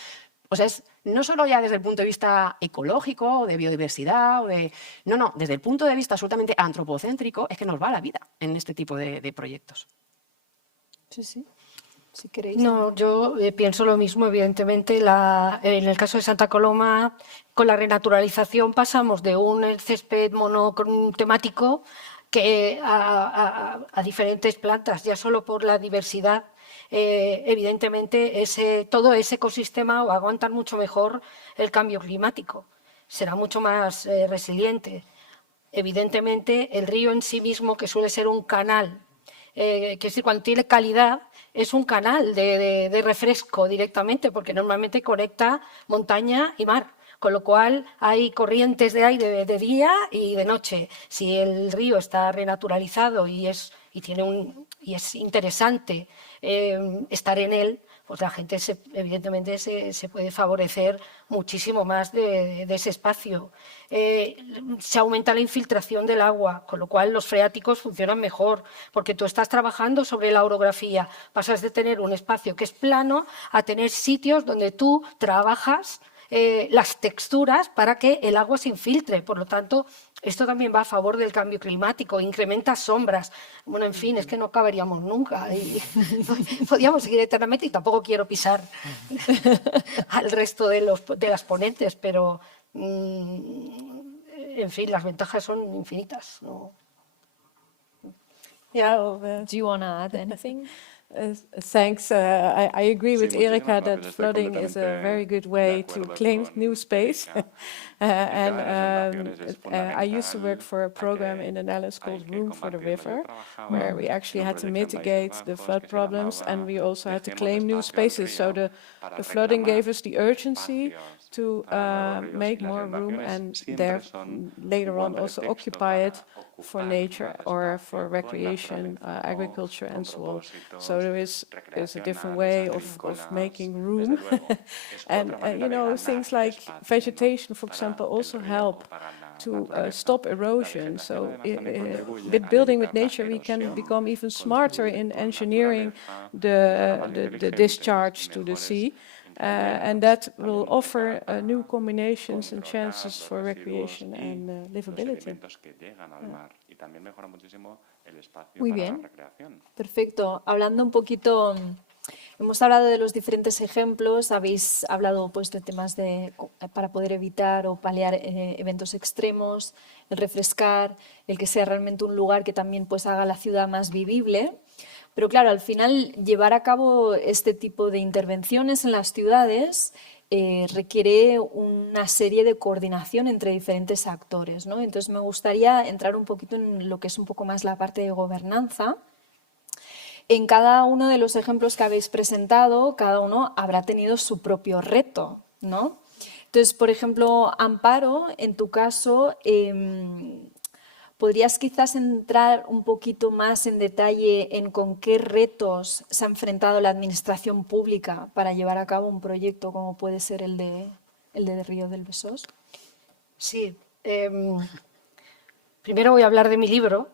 o sea, no solo ya desde el punto de vista ecológico o de biodiversidad, no, desde el punto de vista absolutamente antropocéntrico es que nos va la vida en este tipo de proyectos. Sí. Si queréis. No, yo pienso lo mismo, evidentemente. En el caso de Santa Coloma, con la renaturalización pasamos de un césped monotemático a diferentes plantas, ya solo por la diversidad. Evidentemente, todo ese ecosistema va a aguantar mucho mejor el cambio climático, será mucho más resiliente. Evidentemente, el río en sí mismo, que suele ser un canal, que es decir, cuando tiene calidad, es un canal de refresco directamente, porque normalmente conecta montaña y mar. Con lo cual hay corrientes de aire de día y de noche. Si el río está renaturalizado y es interesante estar en él, pues la gente evidentemente se puede favorecer muchísimo más de ese espacio. Se aumenta la infiltración del agua, con lo cual los freáticos funcionan mejor, porque tú estás trabajando sobre la orografía. Pasas de tener un espacio que es plano a tener sitios donde tú trabajas las texturas para que el agua se infiltre. Por lo tanto, esto también va a favor del cambio climático, incrementa sombras. Bueno, en fin, es que no acabaríamos nunca. Y podríamos seguir eternamente y tampoco quiero pisar al resto de las ponentes, pero, en fin, las ventajas son infinitas, ¿no? Yeah, Do you want to add anything? Thanks. I agree with Erika that flooding is a very good way to claim new space. I used to work for a program in the Netherlands called Room for the River, where we actually had to mitigate the flood problems, and we also had to claim new spaces. So the flooding gave us the urgency to make more room and later on also occupy it for nature or for recreation, agriculture and so on. So there's a different way of making room. And things like vegetation, for example, also help to stop erosion. So with building with nature, we can become even smarter in engineering the discharge to the sea. And that will offer new combinations and chances for recreation and livability. Muy bien, perfecto. Hablando un poquito, hemos hablado de los diferentes ejemplos, habéis hablado pues, de temas para poder evitar o paliar eventos extremos, el refrescar, el que sea realmente un lugar que también pues, haga la ciudad más vivible. Pero claro, al final llevar a cabo este tipo de intervenciones en las ciudades requiere una serie de coordinación entre diferentes actores, ¿no? Entonces me gustaría entrar un poquito en lo que es un poco más la parte de gobernanza. En cada uno de los ejemplos que habéis presentado, cada uno habrá tenido su propio reto, ¿no? Entonces, por ejemplo, Amparo, en tu caso, ¿podrías quizás entrar un poquito más en detalle en con qué retos se ha enfrentado la administración pública para llevar a cabo un proyecto como puede ser el de Río del Besós? Sí. Primero voy a hablar de mi libro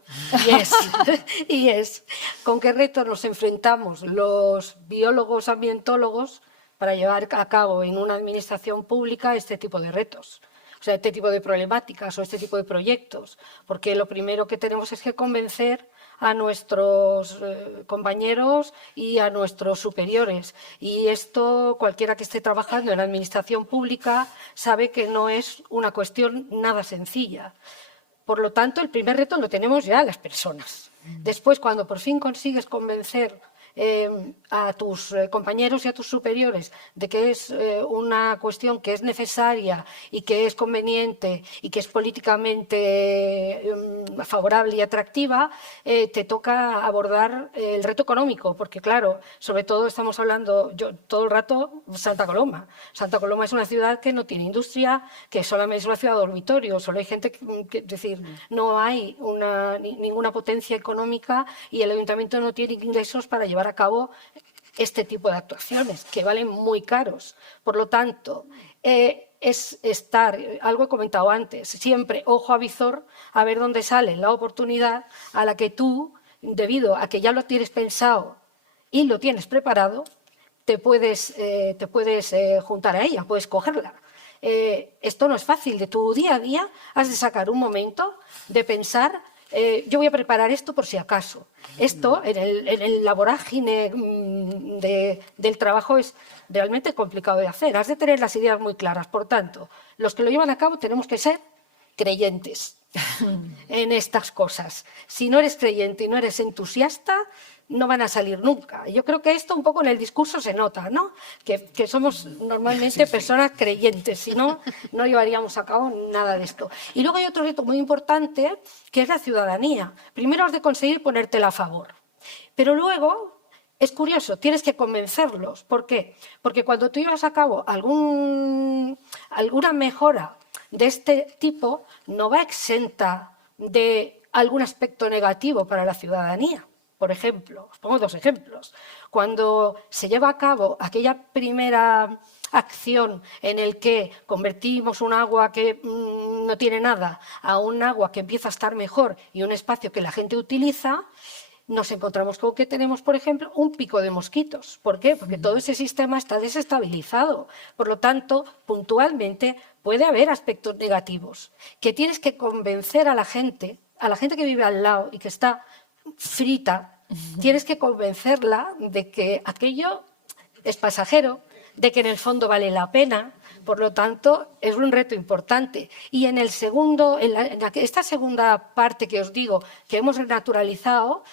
y es con qué retos nos enfrentamos los biólogos ambientólogos para llevar a cabo en una administración pública este tipo de retos. O sea, este tipo de problemáticas o este tipo de proyectos, porque lo primero que tenemos es que convencer a nuestros compañeros y a nuestros superiores. Y esto, cualquiera que esté trabajando en la administración pública sabe que no es una cuestión nada sencilla. Por lo tanto, el primer reto lo tenemos ya las personas. Después, cuando por fin consigues convencer a tus compañeros y a tus superiores de que es una cuestión que es necesaria y que es conveniente y que es políticamente favorable y atractiva, te toca abordar el reto económico, porque claro, sobre todo estamos hablando todo el rato Santa Coloma. Santa Coloma es una ciudad que no tiene industria, que solamente es una ciudad dormitorio, solo hay gente es decir, no hay ninguna potencia económica y el ayuntamiento no tiene ingresos para llevar a cabo este tipo de actuaciones que valen muy caros. Por lo tanto, es estar, algo he comentado antes, siempre ojo a visor a ver dónde sale la oportunidad a la que tú, debido a que ya lo tienes pensado y lo tienes preparado, te puedes juntar a ella, puedes cogerla. Esto no es fácil, de tu día a día has de sacar un momento de pensar yo voy a preparar esto por si acaso. Esto, en la vorágine del trabajo, es realmente complicado de hacer. Has de tener las ideas muy claras. Por tanto, los que lo llevan a cabo tenemos que ser creyentes en estas cosas. Si no eres creyente y no eres entusiasta, no van a salir nunca. Yo creo que esto un poco en el discurso se nota, ¿no? Que somos normalmente personas creyentes, si no, no llevaríamos a cabo nada de esto. Y luego hay otro reto muy importante, que es la ciudadanía. Primero has de conseguir ponértela a favor, pero luego es curioso, tienes que convencerlos. ¿Por qué? Porque cuando tú llevas a cabo alguna mejora de este tipo, no va exenta de algún aspecto negativo para la ciudadanía. Por ejemplo, os pongo dos ejemplos. Cuando se lleva a cabo aquella primera acción en el que convertimos un agua que no tiene nada a un agua que empieza a estar mejor y un espacio que la gente utiliza, nos encontramos con que tenemos, por ejemplo, un pico de mosquitos. ¿Por qué? Porque todo ese sistema está desestabilizado. Por lo tanto, puntualmente puede haber aspectos negativos que tienes que convencer a la gente que vive al lado y que está frita, tienes que convencerla de que aquello es pasajero, de que en el fondo vale la pena. Por lo tanto, es un reto importante. Y en esta segunda parte que os digo, que hemos renaturalizado,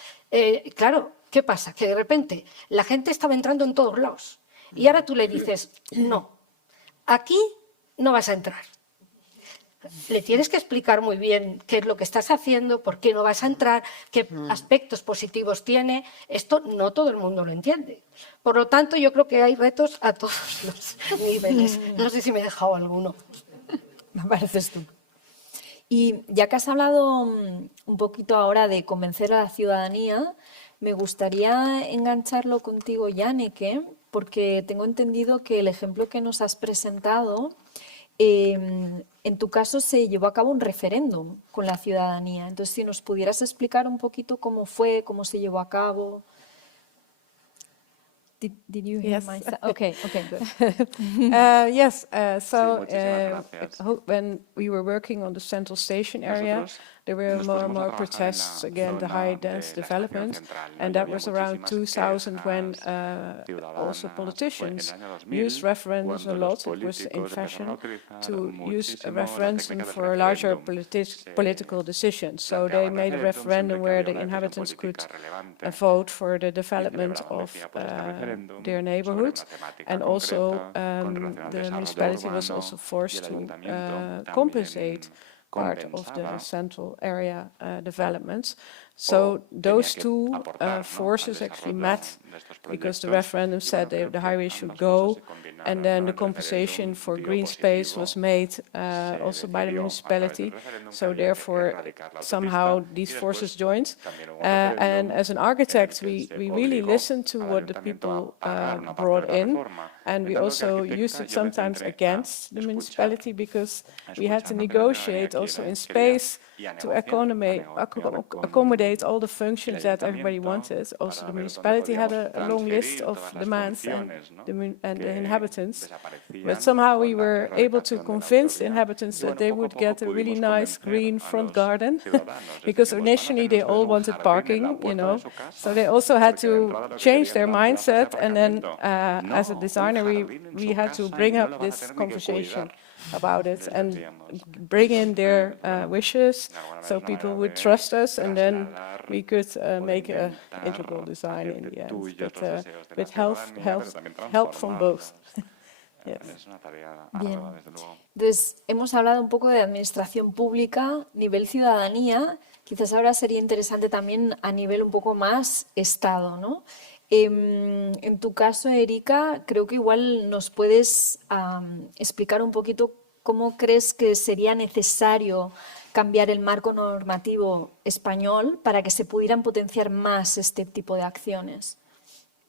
claro, ¿qué pasa? Que de repente la gente estaba entrando en todos lados y ahora tú le dices, no, aquí no vas a entrar. Le tienes que explicar muy bien qué es lo que estás haciendo, por qué no vas a entrar, qué aspectos positivos tiene. Esto no todo el mundo lo entiende. Por lo tanto, yo creo que hay retos a todos los niveles. No sé si me he dejado alguno. Me parece estupendo. Y ya que has hablado un poquito ahora de convencer a la ciudadanía, me gustaría engancharlo contigo, Janneke, porque tengo entendido que el ejemplo que nos has presentado En tu caso se llevó a cabo un referéndum con la ciudadanía. Entonces, si nos pudieras explicar un poquito cómo fue, cómo se llevó a cabo. Did you hear Yes. my sound? Okay, good. Yes, so muchísimas gracias. when we were working on the central station area, there were nos more and pusimos a more trabajar en protests la against the zona high de dense la estación development, central, ¿no? and Y that había was around muchísimas 2000 when quejas also ciudadanas. politicians Fue en el año 2000, used referendums a cuando los lot. It was in políticos fashion empezaron a utilizar to use a muchísimo la referendum técnica del for larger referéndum. political decisions. So they Planteaban made a referéndum referendum siempre que where había the una decisión inhabitants could política relevante. vote for the Y development celebraban, of decía, pues este referéndum their sobre neighborhood, una temática and also concreta con relación al the desarrollo municipality was urbano, also y forced el to ayuntamiento también compensate part of the compensaba central area developments. o So tenía those que two aportar, ¿no?, al forces actually desarrollo met de estos because the proyectos. referendum Y said bueno, creo the que highway should ambas go, cosas se combinaron, and then ¿no? the El compensation referéndum for dio green space positivo, was made se also by the decidió a través del municipality. referéndum que So había que therefore, erradicar la somehow autopista, these y forces después joined. también hubo un And referéndum as an en el architect, que we se really obligó listened to al what the ayuntamiento a people pagar una parte brought de la in, reforma. and we En tanto que also arquitecta, used it yo me sometimes centré a against the escuchar, municipality because we had to escuchar lo que la ciudadanía negotiate also quiere, in quería, space y a to negociar accommodate all the el functions that everybody ayuntamiento wanted. Also, para the ver dónde municipality had podíamos a long list transferir of todas las demands and funciones, ¿no?, the que inhabitants. desaparecían But somehow we con la were able to erradicación de la convince the autovía. inhabitants Y that bueno, they poco a would poco get a really pudimos nice convencer green a front los garden ciudadanos. Les because dijimos, van a initially tener they all ustedes un wanted jardín en parking, la you puerta know. de su casa, So they also had porque de to entrada lo que change querían their eran plazas de mindset, and then aparcamiento. as a No, designer un jardín en we su had to casa bring y no up lo vas a this tener ni que conversation cuidar, about it les and decíamos. bring in their Entonces, bueno, wishes de alguna manera so es una people manera would de trust us, and then trasladar we could o de make a intentar integral design hacer in que the end, tuyos but los deseos de la with ciudadanía, pero también help from both. Yes. Es una tarea Bien. ardua, desde luego. Entonces, hemos hablado un poco de administración pública, nivel ciudadanía. Quizás ahora sería interesante también a nivel un poco más Estado, ¿no? En tu caso, Erika, creo que igual nos puedes explicar un poquito cómo crees que sería necesario cambiar el marco normativo español para que se pudieran potenciar más este tipo de acciones.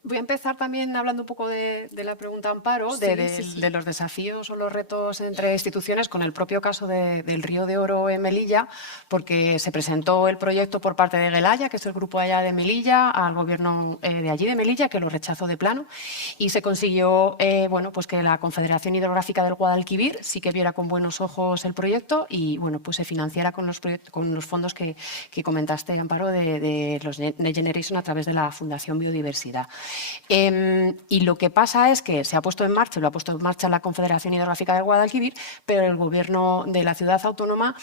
Voy a empezar también hablando un poco de la pregunta Amparo, Sí, de los desafíos o los retos entre instituciones, con el propio caso del Río de Oro en Melilla, porque se presentó el proyecto por parte de Gelaya, que es el grupo allá de Melilla, al gobierno de allí de Melilla, que lo rechazó de plano, y se consiguió bueno, pues que la Confederación Hidrográfica del Guadalquivir sí que viera con buenos ojos el proyecto y bueno, pues se financiara con los fondos que comentaste, Amparo, de los Next Generation a través de la Fundación Biodiversidad. Y lo que pasa es que se ha puesto en marcha, lo ha puesto en marcha la Confederación Hidrográfica del Guadalquivir, pero el gobierno de la ciudad autónoma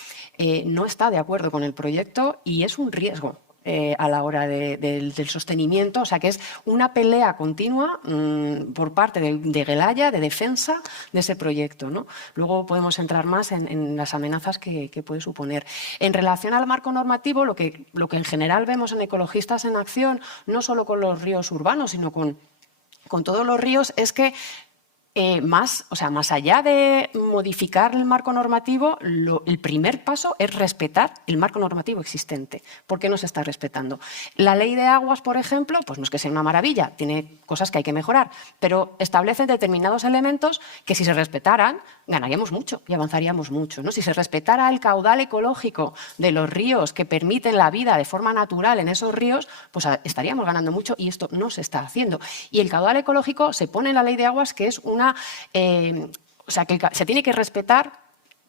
no está de acuerdo con el proyecto y es un riesgo a la hora del sostenimiento, o sea que es una pelea continua por parte de Gelaya, de defensa de ese proyecto, ¿no? Luego podemos entrar más en las amenazas que puede suponer. En relación al marco normativo, lo que en general vemos en Ecologistas en Acción, no solo con los ríos urbanos, sino con todos los ríos, es que más allá de modificar el marco normativo, el primer paso es respetar el marco normativo existente. ¿Por qué no se está respetando? La ley de aguas, por ejemplo, pues no es que sea una maravilla, tiene cosas que hay que mejorar, pero establece determinados elementos que si se respetaran, ganaríamos mucho y avanzaríamos mucho, ¿no? Si se respetara el caudal ecológico de los ríos que permiten la vida de forma natural en esos ríos, pues estaríamos ganando mucho y esto no se está haciendo. Y el caudal ecológico se pone en la ley de aguas, que es que se tiene que respetar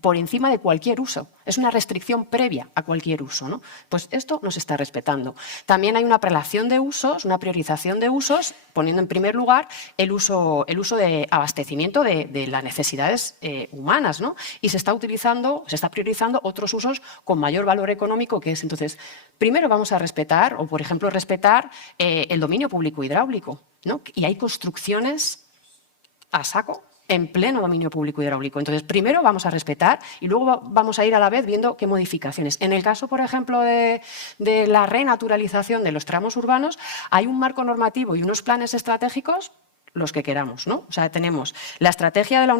por encima de cualquier uso. Es una restricción previa a cualquier uso, ¿no? Pues esto no se está respetando. También hay una prelación de usos, una priorización de usos, poniendo en primer lugar el uso de abastecimiento de las necesidades humanas, ¿no? Y se está priorizando otros usos con mayor valor económico, que es entonces, primero vamos a respetar, o por ejemplo respetar el dominio público hidráulico, ¿no? Y hay construcciones a saco en pleno dominio público hidráulico. Entonces, primero vamos a respetar y luego vamos a ir a la vez viendo qué modificaciones. En el caso, por ejemplo, de la renaturalización de los tramos urbanos, hay un marco normativo y unos planes estratégicos los que queramos, ¿no? O sea, tenemos la estrategia de la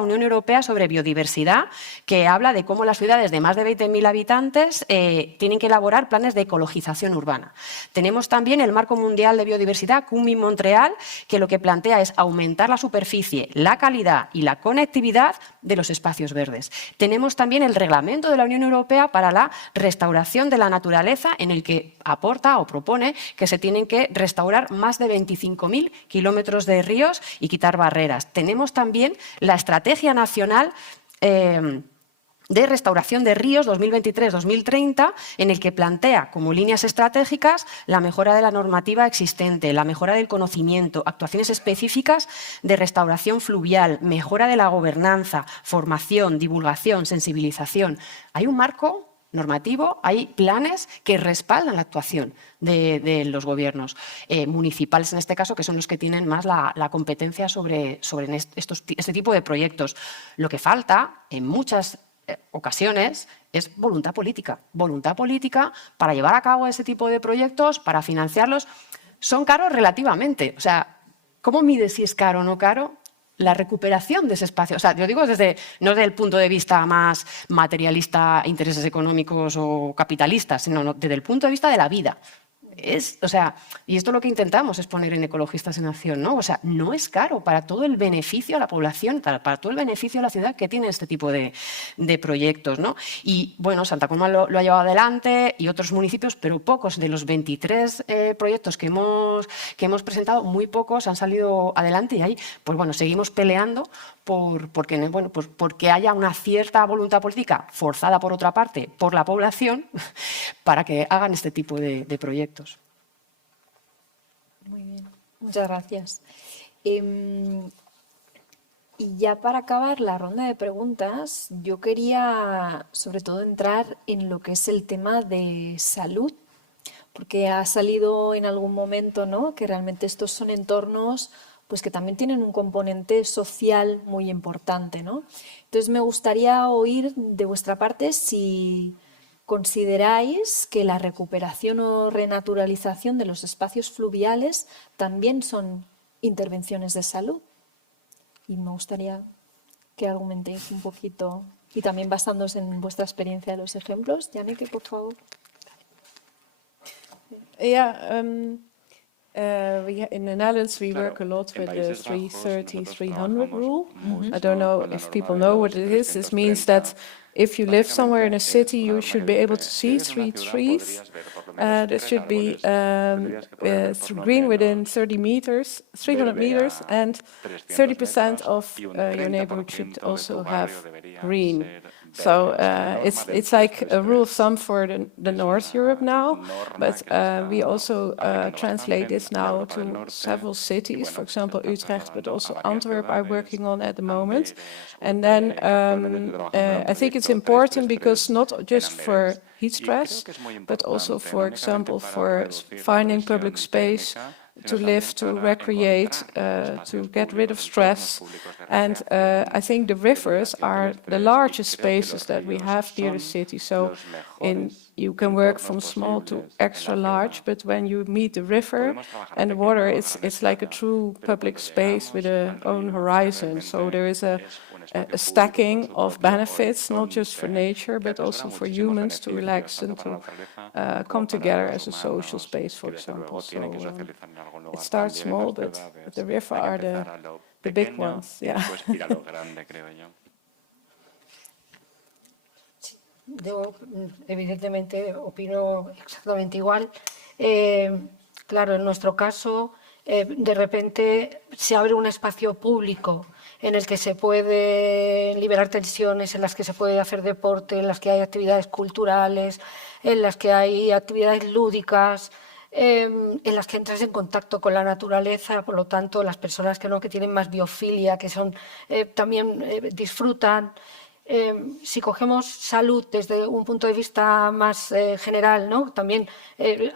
Unión Europea sobre biodiversidad, que habla de cómo las ciudades de más de 20.000 habitantes tienen que elaborar planes de ecologización urbana. Tenemos también el Marco Mundial de Biodiversidad, Kunming-Montreal, que lo que plantea es aumentar la superficie, la calidad y la conectividad de los espacios verdes. Tenemos también el Reglamento de la Unión Europea para la restauración de la naturaleza, en el que aporta o propone que se tienen que restaurar más de 25.000 kilómetros de ríos y quitar barreras. Tenemos también la Estrategia Nacional de Restauración de Ríos 2023-2030, en el que plantea como líneas estratégicas la mejora de la normativa existente, la mejora del conocimiento, actuaciones específicas de restauración fluvial, mejora de la gobernanza, formación, divulgación, sensibilización. Hay un marco normativo, hay planes que respaldan la actuación de los gobiernos municipales, en este caso, que son los que tienen más la competencia sobre este tipo de proyectos. Lo que falta en muchas ocasiones es voluntad política para llevar a cabo ese tipo de proyectos, para financiarlos. Son caros relativamente. O sea, ¿cómo mides si es caro o no caro? La recuperación de ese espacio. O sea, yo digo no desde el punto de vista más materialista, intereses económicos o capitalistas, sino desde el punto de vista de la vida. O sea, y esto es lo que intentamos exponer en Ecologistas en Acción, ¿no? O sea, no es caro para todo el beneficio a la población, para todo el beneficio a la ciudad que tiene este tipo de proyectos, ¿no? Y bueno, Santa Coloma lo ha llevado adelante y otros municipios, pero pocos de los 23 proyectos que hemos presentado, muy pocos han salido adelante y ahí, pues bueno, seguimos peleando porque haya una cierta voluntad política, forzada por otra parte, por la población, para que hagan este tipo de proyectos. Muy bien, muchas gracias. Y ya para acabar la ronda de preguntas, yo quería sobre todo entrar en lo que es el tema de salud, porque ha salido en algún momento, ¿no?, que realmente estos son entornos pues que también tienen un componente social muy importante, ¿no? Entonces me gustaría oír de vuestra parte si consideráis que la recuperación o renaturalización de los espacios fluviales también son intervenciones de salud. Y me gustaría que argumentéis un poquito, y también basándose en vuestra experiencia de los ejemplos. Janneke, por favor. Yeah, in the Netherlands we work a lot with the 330-300 rule. I don't know if people know what it is. This means that if you live somewhere in a city, you should be able to see 3 trees. There should be green within 300 meters, and 30% of your neighborhood should also have green. So it's like a rule of thumb for the North Europe now, but we also translate this now to several cities, for example Utrecht, but also Antwerp are working on at the moment. And then I think it's important because not just for heat stress, but also, for example, for finding public space to live, to recreate, to get rid of stress. And I think the rivers are the largest spaces that we have near the city. So you can work from small to extra large, but when you meet the river and the water, it's like a true public space with a own horizon. So there is a stacking of benefits, not just for nature, but also for humans to relax and to come together as a social space, for example. So it starts small, but the river are the big ones. Yeah. Yo, evidentemente, opino exactamente igual. Claro, en nuestro caso, de repente se abre un espacio público en el que se puede liberar tensiones, en las que se puede hacer deporte, en las que hay actividades culturales, en las que hay actividades lúdicas, en las que entras en contacto con la naturaleza. Por lo tanto, las personas que tienen más biofilia, que son también disfrutan. Si cogemos salud desde un punto de vista más general, ¿no?, también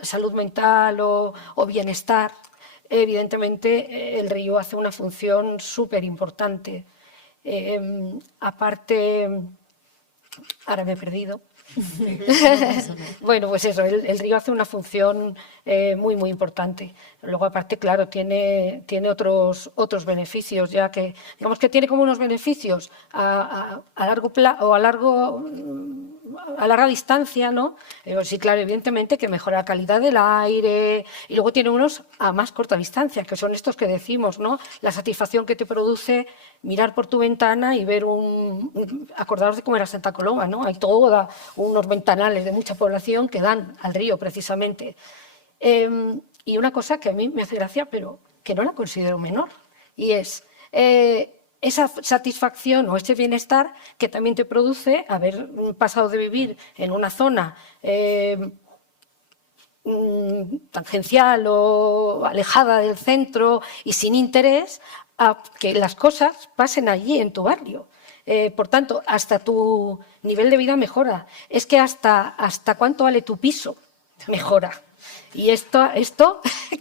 salud mental o bienestar, evidentemente el río hace una función súper importante. Aparte, ahora me he perdido. Bueno, pues eso, el río hace una función muy, muy importante. Luego, aparte, claro, tiene otros beneficios, ya que, digamos que tiene como unos beneficios a largo plazo o a larga distancia, ¿no? Sí, claro, evidentemente que mejora la calidad del aire, y luego tiene unos a más corta distancia, que son estos que decimos, ¿no? La satisfacción que te produce mirar por tu ventana y ver acordaros de cómo era Santa Coloma, ¿no? Hay todos unos ventanales de mucha población que dan al río, precisamente. Y una cosa que a mí me hace gracia, pero que no la considero menor, y es esa satisfacción o ese bienestar que también te produce haber pasado de vivir en una zona tangencial o alejada del centro y sin interés, a que las cosas pasen allí en tu barrio. Por tanto, hasta tu nivel de vida mejora. Es que hasta cuánto vale tu piso mejora. Y esto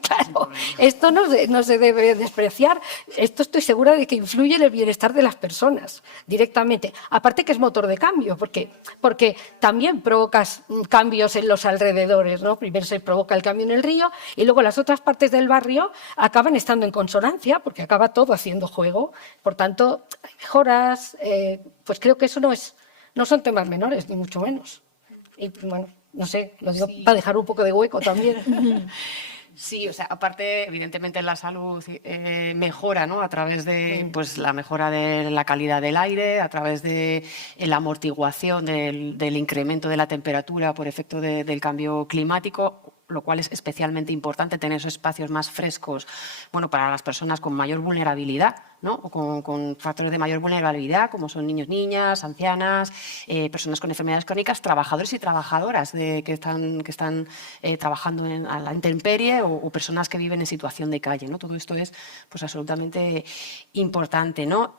claro, esto no se debe despreciar. Esto estoy segura de que influye en el bienestar de las personas directamente. Aparte que es motor de cambio, porque también provocas cambios en los alrededores, ¿no? Primero se provoca el cambio en el río y luego las otras partes del barrio acaban estando en consonancia porque acaba todo haciendo juego. Por tanto, hay mejoras. Pues creo que eso no son temas menores, ni mucho menos. Y bueno, no sé, lo digo para dejar un poco de hueco también. Sí, o sea, aparte, evidentemente la salud mejora, ¿no? A través de pues, la mejora de la calidad del aire, a través de la amortiguación del incremento de la temperatura por efecto del cambio climático, lo cual es especialmente importante tener esos espacios más frescos, bueno, para las personas con mayor vulnerabilidad, ¿no? O con factores de mayor vulnerabilidad, como son niños, niñas, ancianas, personas con enfermedades crónicas, trabajadores y trabajadoras que están trabajando a la intemperie o personas que viven en situación de calle, ¿no? Todo esto es pues, absolutamente importante, ¿no?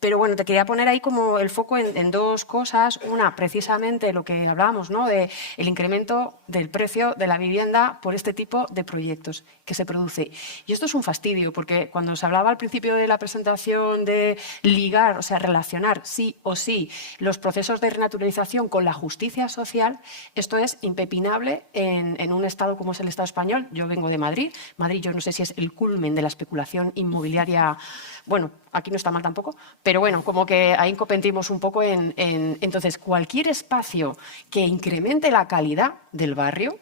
Pero bueno, te quería poner ahí como el foco en dos cosas. Una, precisamente lo que hablábamos, ¿no? De el incremento del precio de la vivienda por este tipo de proyectos que se produce. Y esto es un fastidio, porque cuando se hablaba al principio de la presentación de ligar, o sea, relacionar sí o sí los procesos de renaturalización con la justicia social, esto es impepinable en un estado como es el Estado español. Yo vengo de Madrid. Madrid, yo no sé si es el culmen de la especulación inmobiliaria. Bueno, aquí no está mal tampoco, pero bueno, como que ahí competimos un poco entonces, cualquier espacio que incremente la calidad del barrio,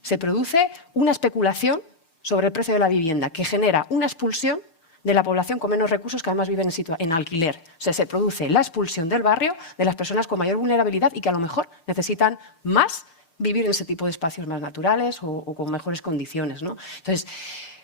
se produce una especulación sobre el precio de la vivienda que genera una expulsión de la población con menos recursos que además viven en alquiler. O sea, se produce la expulsión del barrio de las personas con mayor vulnerabilidad y que a lo mejor necesitan más vivir en ese tipo de espacios más naturales o con mejores condiciones, ¿no? Entonces,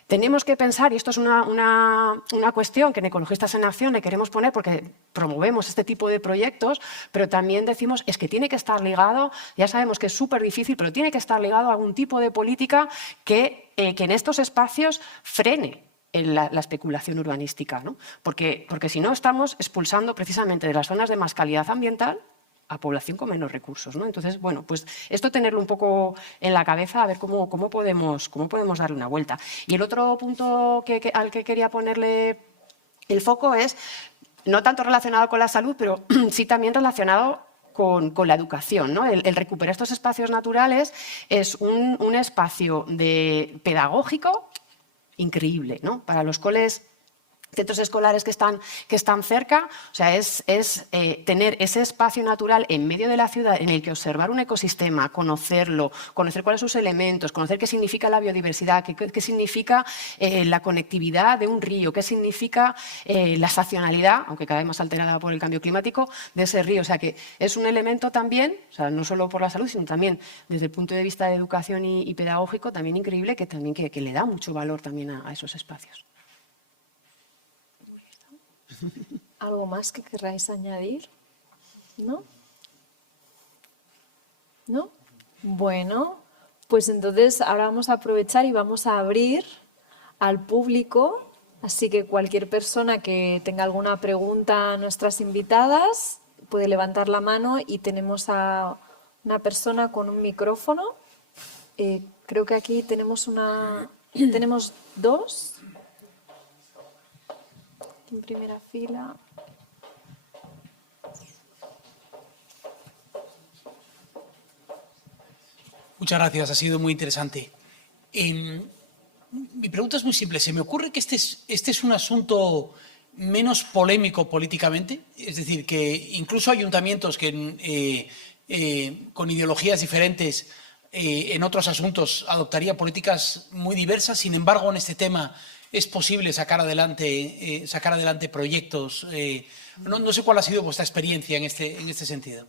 tenemos que pensar, y esto es una cuestión que en Ecologistas en Acción le queremos poner porque promovemos este tipo de proyectos, pero también decimos es que tiene que estar ligado, ya sabemos que es súper difícil, pero tiene que estar ligado a algún tipo de política que en estos espacios frene la especulación urbanística, ¿no? Porque si no estamos expulsando precisamente de las zonas de más calidad ambiental a población con menos recursos, ¿no? Entonces, bueno, pues esto tenerlo un poco en la cabeza, a ver cómo podemos darle una vuelta. Y el otro punto al que quería ponerle el foco es, no tanto relacionado con la salud, pero sí también relacionado con la educación, ¿no? El recuperar estos espacios naturales es un espacio pedagógico increíble, ¿no? Para los centros escolares que están cerca, o sea, es tener ese espacio natural en medio de la ciudad en el que observar un ecosistema, conocerlo, conocer cuáles son sus elementos, conocer qué significa la biodiversidad, qué significa la conectividad de un río, qué significa la estacionalidad, aunque cada vez más alterada por el cambio climático, de ese río. O sea, que es un elemento también, o sea, no solo por la salud, sino también desde el punto de vista de educación y pedagógico, también increíble, que le da mucho valor también a esos espacios. ¿Algo más que querráis añadir? ¿No? ¿No? Bueno, pues entonces ahora vamos a aprovechar y vamos a abrir al público, así que cualquier persona que tenga alguna pregunta a nuestras invitadas puede levantar la mano y tenemos a una persona con un micrófono. Creo que aquí tenemos dos. En primera fila. Muchas gracias, ha sido muy interesante. Mi pregunta es muy simple. Se me ocurre que este es un asunto menos polémico políticamente, es decir, que incluso ayuntamientos que con ideologías diferentes en otros asuntos adoptaría políticas muy diversas. Sin embargo, en este tema es posible sacar adelante proyectos. No sé cuál ha sido vuestra experiencia en este sentido.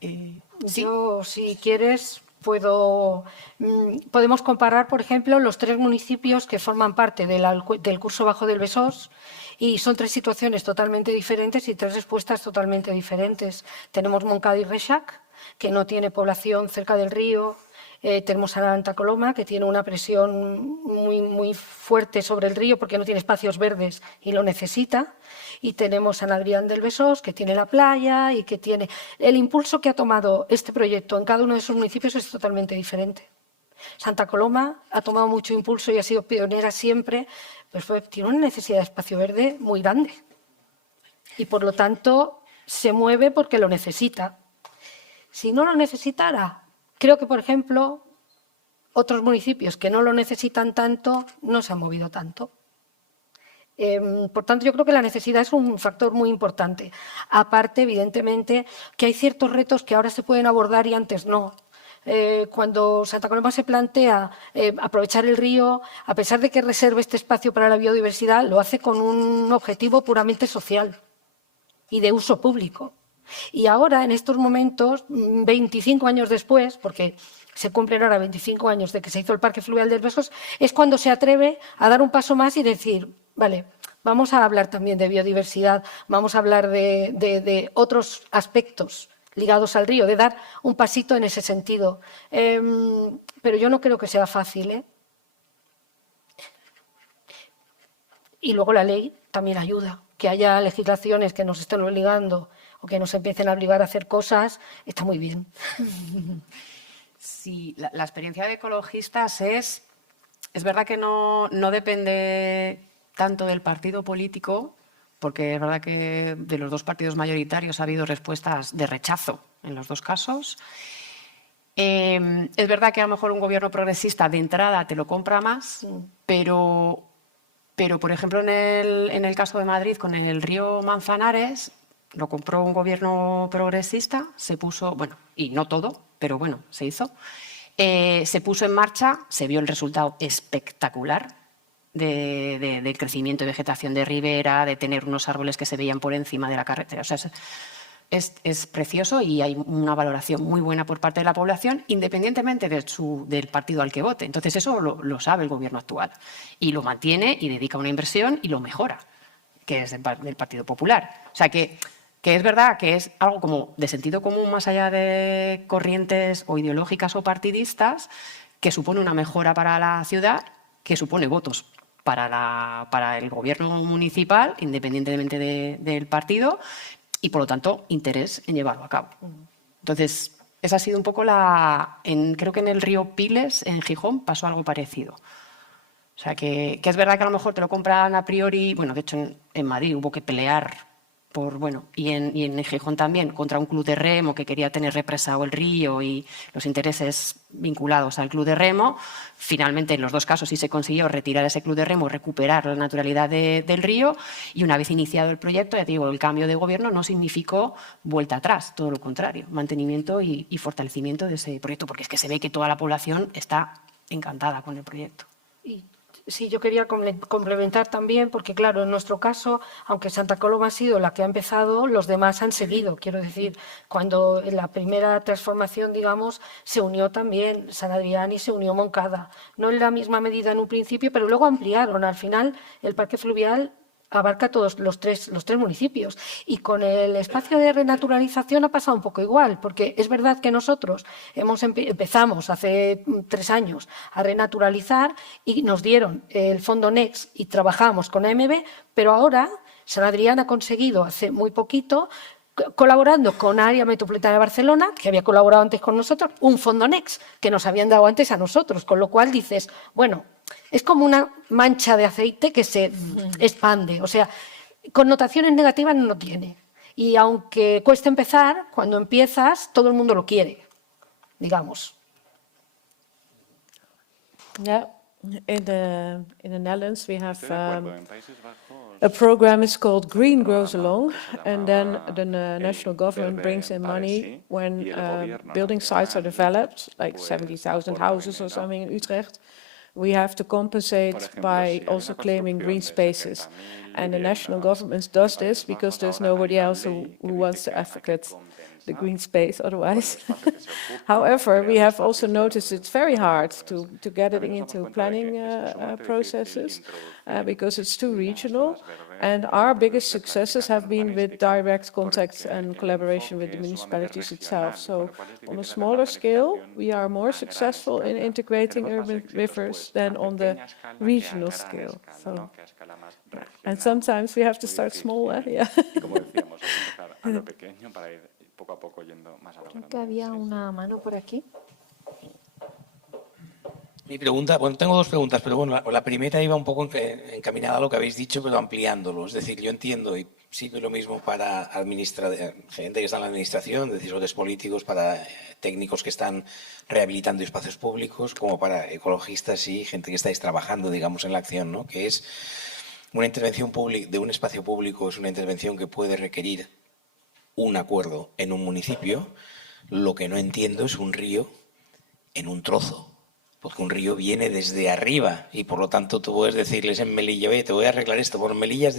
Sí. Yo, si quieres, podemos comparar, por ejemplo, los 3 municipios que forman parte del curso bajo del Besós, y son 3 situaciones totalmente diferentes y 3 respuestas totalmente diferentes. Tenemos Montcada y Reixac, que no tiene población cerca del río. Tenemos Santa Coloma, que tiene una presión muy fuerte sobre el río porque no tiene espacios verdes y lo necesita. Y tenemos San Adrián del Besós, que tiene la playa y que tiene... El impulso que ha tomado este proyecto en cada uno de esos municipios es totalmente diferente. Santa Coloma ha tomado mucho impulso y ha sido pionera siempre, pues tiene una necesidad de espacio verde muy grande. Y por lo tanto se mueve porque lo necesita. Si no lo necesitara, creo que, por ejemplo, otros municipios que no lo necesitan tanto no se han movido tanto. Por tanto, yo creo que la necesidad es un factor muy importante. Aparte, evidentemente, que hay ciertos retos que ahora se pueden abordar y antes no. Cuando Santa Coloma se plantea aprovechar el río, a pesar de que reserve este espacio para la biodiversidad, lo hace con un objetivo puramente social y de uso público. Y ahora, en estos momentos, 25 años después, porque se cumplen ahora 25 años de que se hizo el Parque Fluvial del Besós, es cuando se atreve a dar un paso más y decir, vale, vamos a hablar también de biodiversidad, vamos a hablar de otros aspectos ligados al río, de dar un pasito en ese sentido. Pero yo no creo que sea fácil, ¿eh? Y luego la ley también ayuda. Que haya legislaciones que nos estén obligando o que nos empiecen a obligar a hacer cosas, está muy bien. Sí, la experiencia de ecologistas es verdad que no depende tanto del partido político, porque es verdad que de los 2 partidos mayoritarios ha habido respuestas de rechazo en los 2 casos. Es verdad que a lo mejor un gobierno progresista de entrada te lo compra más, pero por ejemplo, en el caso de Madrid, con el río Manzanares, lo compró un gobierno progresista, se puso, bueno, y no todo, pero bueno, se hizo. Se puso en marcha, se vio el resultado espectacular del crecimiento y vegetación de ribera, de tener unos árboles que se veían por encima de la carretera. O sea, es precioso y hay una valoración muy buena por parte de la población, independientemente del partido al que vote. Entonces, eso lo sabe el gobierno actual y lo mantiene y dedica una inversión y lo mejora, que es del Partido Popular. O sea, que es verdad que es algo como de sentido común más allá de corrientes o ideológicas o partidistas, que supone una mejora para la ciudad, que supone votos para el gobierno municipal, independientemente del partido, y por lo tanto interés en llevarlo a cabo. Entonces, esa ha sido un poco creo que en el río Piles, en Gijón, pasó algo parecido. O sea, que es verdad que a lo mejor te lo compran a priori, bueno, de hecho en Madrid hubo que pelear y en Gijón también, contra un club de remo que quería tener represado el río y los intereses vinculados al club de remo. Finalmente, en los 2 casos sí se consiguió retirar ese club de remo, recuperar la naturalidad del río, y una vez iniciado el proyecto, ya te digo, el cambio de gobierno no significó vuelta atrás, todo lo contrario, mantenimiento y fortalecimiento de ese proyecto, porque es que se ve que toda la población está encantada con el proyecto. Sí, yo quería complementar también, porque claro, en nuestro caso, aunque Santa Coloma ha sido la que ha empezado, los demás han seguido. Quiero decir, cuando en la primera transformación, digamos, se unió también San Adrián y se unió Montcada. No en la misma medida en un principio, pero luego ampliaron. Al final, el Parque Fluvial abarca todos los tres municipios. Y con el espacio de renaturalización ha pasado un poco igual, porque es verdad que nosotros empezamos hace 3 años a renaturalizar y nos dieron el fondo Next y trabajamos con AMB, pero ahora San Adrián ha conseguido hace muy poquito, colaborando con Área Metropolitana de Barcelona, que había colaborado antes con nosotros, un fondo Next que nos habían dado antes a nosotros, con lo cual dices, bueno, es como una mancha de aceite que se expande, o sea, connotaciones negativas no tiene. Y aunque cueste empezar, cuando empiezas todo el mundo lo quiere. digamos. Yeah, in the Netherlands we have Estoy de acuerdo, en Países Bajos a program is called Green Grows programa Along, que se and then llamaba the national El government Verde brings in va de money sí, when y el gobierno building sites are nacional, developed, like pues, 70,000 aporta houses or dinero. something in Utrecht. We have to compensate Por ejemplo, by si hay also una claiming green construcción de spaces. 70.000 And the national viviendas government en does Países this because Bajos, there's ahora hay nobody una else ley who que wants dice to que hay que advocate the compensar green space por otherwise. los espacios que se ocupan, However, we creando have also espacios noticed verdes. it's very hard to get it También nos damos into cuenta de planning que es sumamente difícil processes introducir because it's too las regional. zonas verdes And en our procesos biggest de successes have planificación been with urbanística, direct contact porque and el collaboration with the enfoque es sumamente municipalities itself. regional, y So con lo cual es on a difícil hacer la smaller scale, planificación we are more a gran successful in escala. integrating Tenemos más urban éxitos, rivers pues, than a on the pequeña escala que a regional gran scale. escala, So, ¿no? Que a escala más and regional. sometimes we have to Muy start small, difícil. yeah. Y como decíamos, hay que empezar a lo pequeño para ir poco a poco yendo más a lo grande. Que había Sí. una mano por aquí. Mi pregunta, bueno, tengo dos preguntas, pero bueno, la primera iba un poco encaminada a lo que habéis dicho, pero ampliándolo. Es decir, yo entiendo y sirve lo mismo para gente que está en la administración, decisores políticos, para técnicos que están rehabilitando espacios públicos, como para ecologistas y gente que estáis trabajando, digamos, en la acción, ¿no? Que es una intervención pública de un espacio público, es una intervención que puede requerir un acuerdo en un municipio. Lo que no entiendo es un río en un trozo. Porque un río viene desde arriba y por lo tanto tú puedes decirles en Melilla, oye, te voy a arreglar esto por Melilla.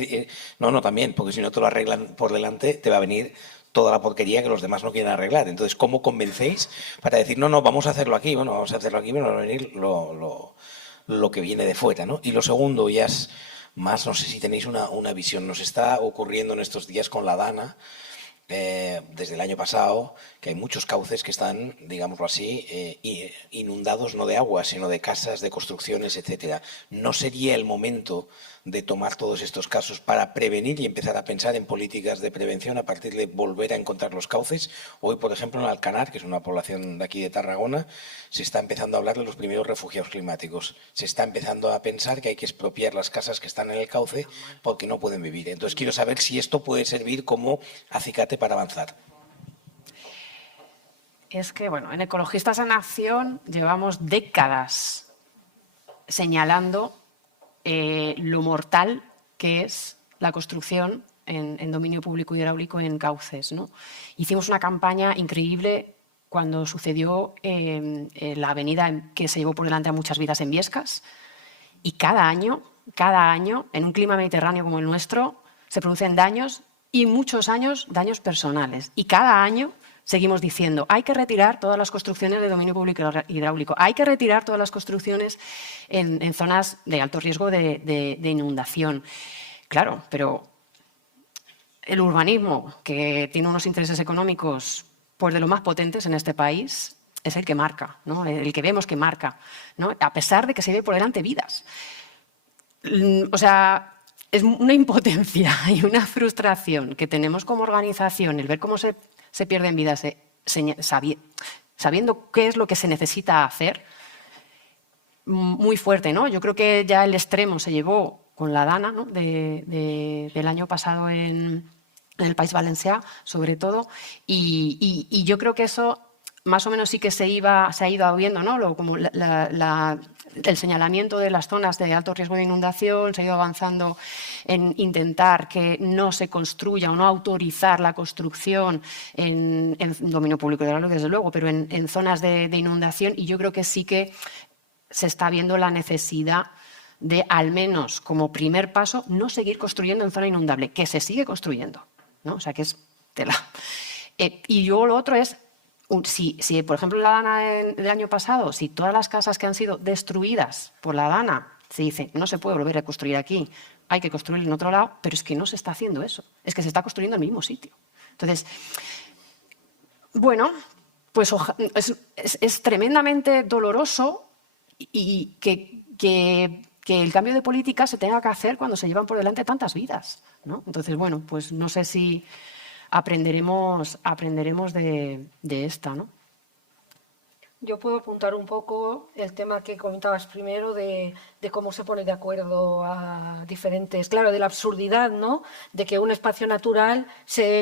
No, también, porque si no te lo arreglan por delante te va a venir toda la porquería que los demás no quieren arreglar. Entonces, ¿cómo convencéis para decir, no, vamos a hacerlo aquí? Bueno, vamos a hacerlo aquí, pero va a venir lo que viene de fuera, ¿no? Y lo segundo, ya es más, no sé si tenéis una visión. Nos está ocurriendo en estos días con la Dana, desde el año pasado, que hay muchos cauces que están, digámoslo así, inundados no de agua, sino de casas, de construcciones, etcétera. ¿No sería el momento de tomar todos estos casos para prevenir y empezar a pensar en políticas de prevención a partir de volver a encontrar los cauces? Hoy, por ejemplo, en Alcanar, que es una población de aquí de Tarragona, se está empezando a hablar de los primeros refugiados climáticos. Se está empezando a pensar que hay que expropiar las casas que están en el cauce porque no pueden vivir. Entonces, quiero saber si esto puede servir como acicate para avanzar. Es que, bueno, en Ecologistas en Acción llevamos décadas señalando lo mortal que es la construcción en dominio público hidráulico en cauces, ¿no? Hicimos una campaña increíble cuando sucedió la avenida que se llevó por delante a muchas vidas en Biescas, y cada año, en un clima mediterráneo como el nuestro, se producen daños y muchos años daños personales. Y cada año seguimos diciendo, hay que retirar todas las construcciones de dominio público hidráulico, hay que retirar todas las construcciones en zonas de alto riesgo de inundación. Claro, pero el urbanismo, que tiene unos intereses económicos pues de los más potentes en este país, es el que marca, ¿no? El que vemos que marca, ¿no? A pesar de que se ve por delante vidas. O sea, es una impotencia y una frustración que tenemos como organización el ver cómo se pierden vidas sabiendo qué es lo que se necesita hacer, muy fuerte, ¿no? Yo creo que ya el extremo se llevó con la Dana, ¿no? del año pasado en el País Valencià, sobre todo, y yo creo que eso más o menos sí que se ha ido viendo, ¿no? Como el señalamiento de las zonas de alto riesgo de inundación, se ha ido avanzando en intentar que no se construya o no autorizar la construcción en dominio público hidráulico, desde luego, pero en zonas de inundación, y yo creo que sí que se está viendo la necesidad de, al menos como primer paso, no seguir construyendo en zona inundable, que se sigue construyendo, ¿no? O sea, que es tela. Y luego lo otro es, si por ejemplo, la Dana del año pasado, si todas las casas que han sido destruidas por la Dana, se dice, no se puede volver a construir aquí, hay que construir en otro lado, pero es que no se está haciendo eso, es que se está construyendo en el mismo sitio. Entonces, bueno, pues es tremendamente doloroso y que el cambio de política se tenga que hacer cuando se llevan por delante tantas vidas, ¿no? Entonces, bueno, pues no sé si aprenderemos de esta, ¿no? Yo puedo apuntar un poco el tema que comentabas primero de cómo se pone de acuerdo a diferentes, claro, de la absurdidad, ¿no? De que un espacio natural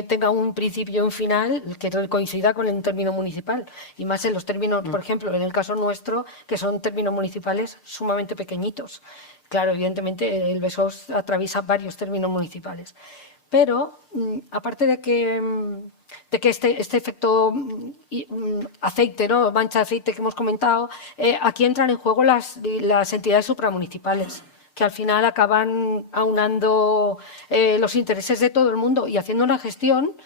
tenga un principio y un final que coincida con el término municipal. Y más en los términos, por ejemplo, en el caso nuestro, que son términos municipales sumamente pequeñitos. Claro, evidentemente el Besós atraviesa varios términos municipales. Pero, aparte de que este efecto aceite, ¿no? Mancha de aceite que hemos comentado, aquí entran en juego las entidades supramunicipales, que al final acaban aunando los intereses de todo el mundo y haciendo una gestión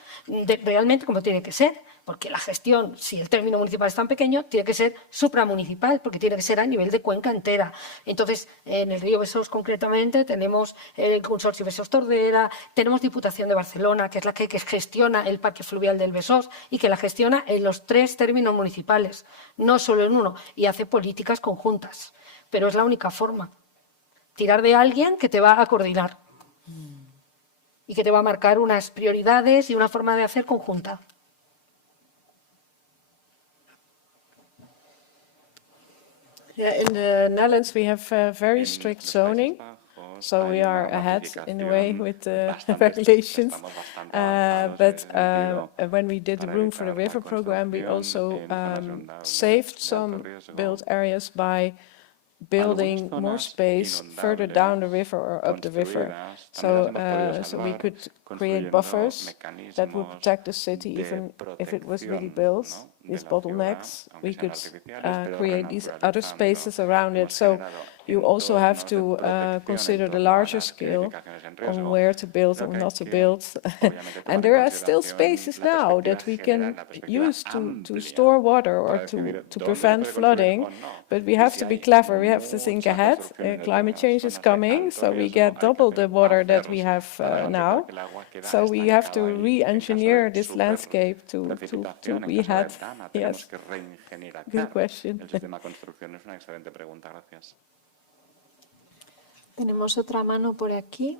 realmente como tiene que ser. Porque la gestión, si el término municipal es tan pequeño, tiene que ser supramunicipal, porque tiene que ser a nivel de cuenca entera. Entonces, en el río Besós concretamente tenemos el Consorcio Besós-Tordera, tenemos Diputación de Barcelona, que es la que gestiona el parque fluvial del Besós y que la gestiona en los 3 términos municipales, no solo en uno, y hace políticas conjuntas. Pero es la única forma. Tirar de alguien que te va a coordinar y que te va a marcar unas prioridades y una forma de hacer conjunta. Yeah, in the Netherlands we have very strict zoning, so we are ahead in a way with the regulations. But when we did the Room for the River program, we also saved some built areas by building more space further down the river or up the river. So we could create buffers that would protect the city even if it was really built. These bottlenecks, we could create these other spaces around it. So you also have to consider the larger scale on where to build and not to build. And there are still spaces now that we can use to store water or to prevent flooding. But we have to be clever, we have to think ahead. Climate change is coming, so we get double the water that we have now. So we have to re-engineer this landscape to be ahead. Yes, good question. El sistema de construcción es una excelente pregunta, gracias. Tenemos otra mano por aquí.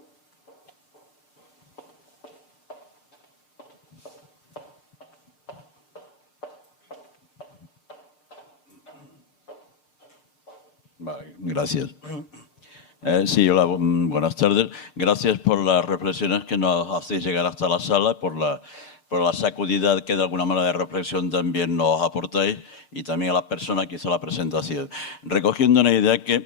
Vale, gracias. Sí, hola, buenas tardes. Gracias por las reflexiones que nos hacéis llegar hasta la sala, por la sacudida que de alguna manera de reflexión también nos aportáis y también a las personas que hizo la presentación. Recogiendo una idea que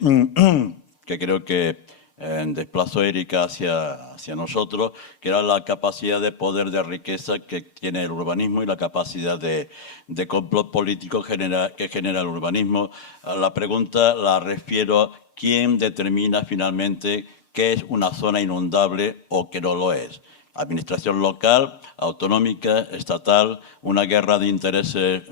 creo que desplazó Erika hacia nosotros, que era la capacidad de poder de riqueza que tiene el urbanismo y la capacidad de complot político que genera el urbanismo. La pregunta la refiero: ¿quién determina finalmente qué es una zona inundable o qué no lo es? Administración local, autonómica, estatal, una guerra de intereses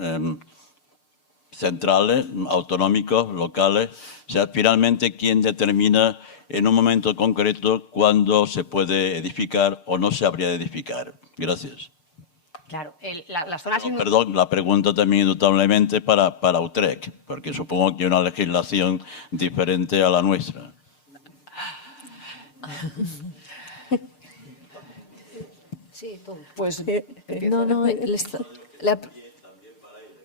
centrales, autonómicos, locales. O sea, finalmente, ¿quién determina en un momento concreto cuándo se puede edificar o no se habría de edificar? Gracias. Claro, las zonas... Perdón, la pregunta también indudablemente para Utrecht, porque supongo que hay una legislación diferente a la nuestra. Sí, pues... No,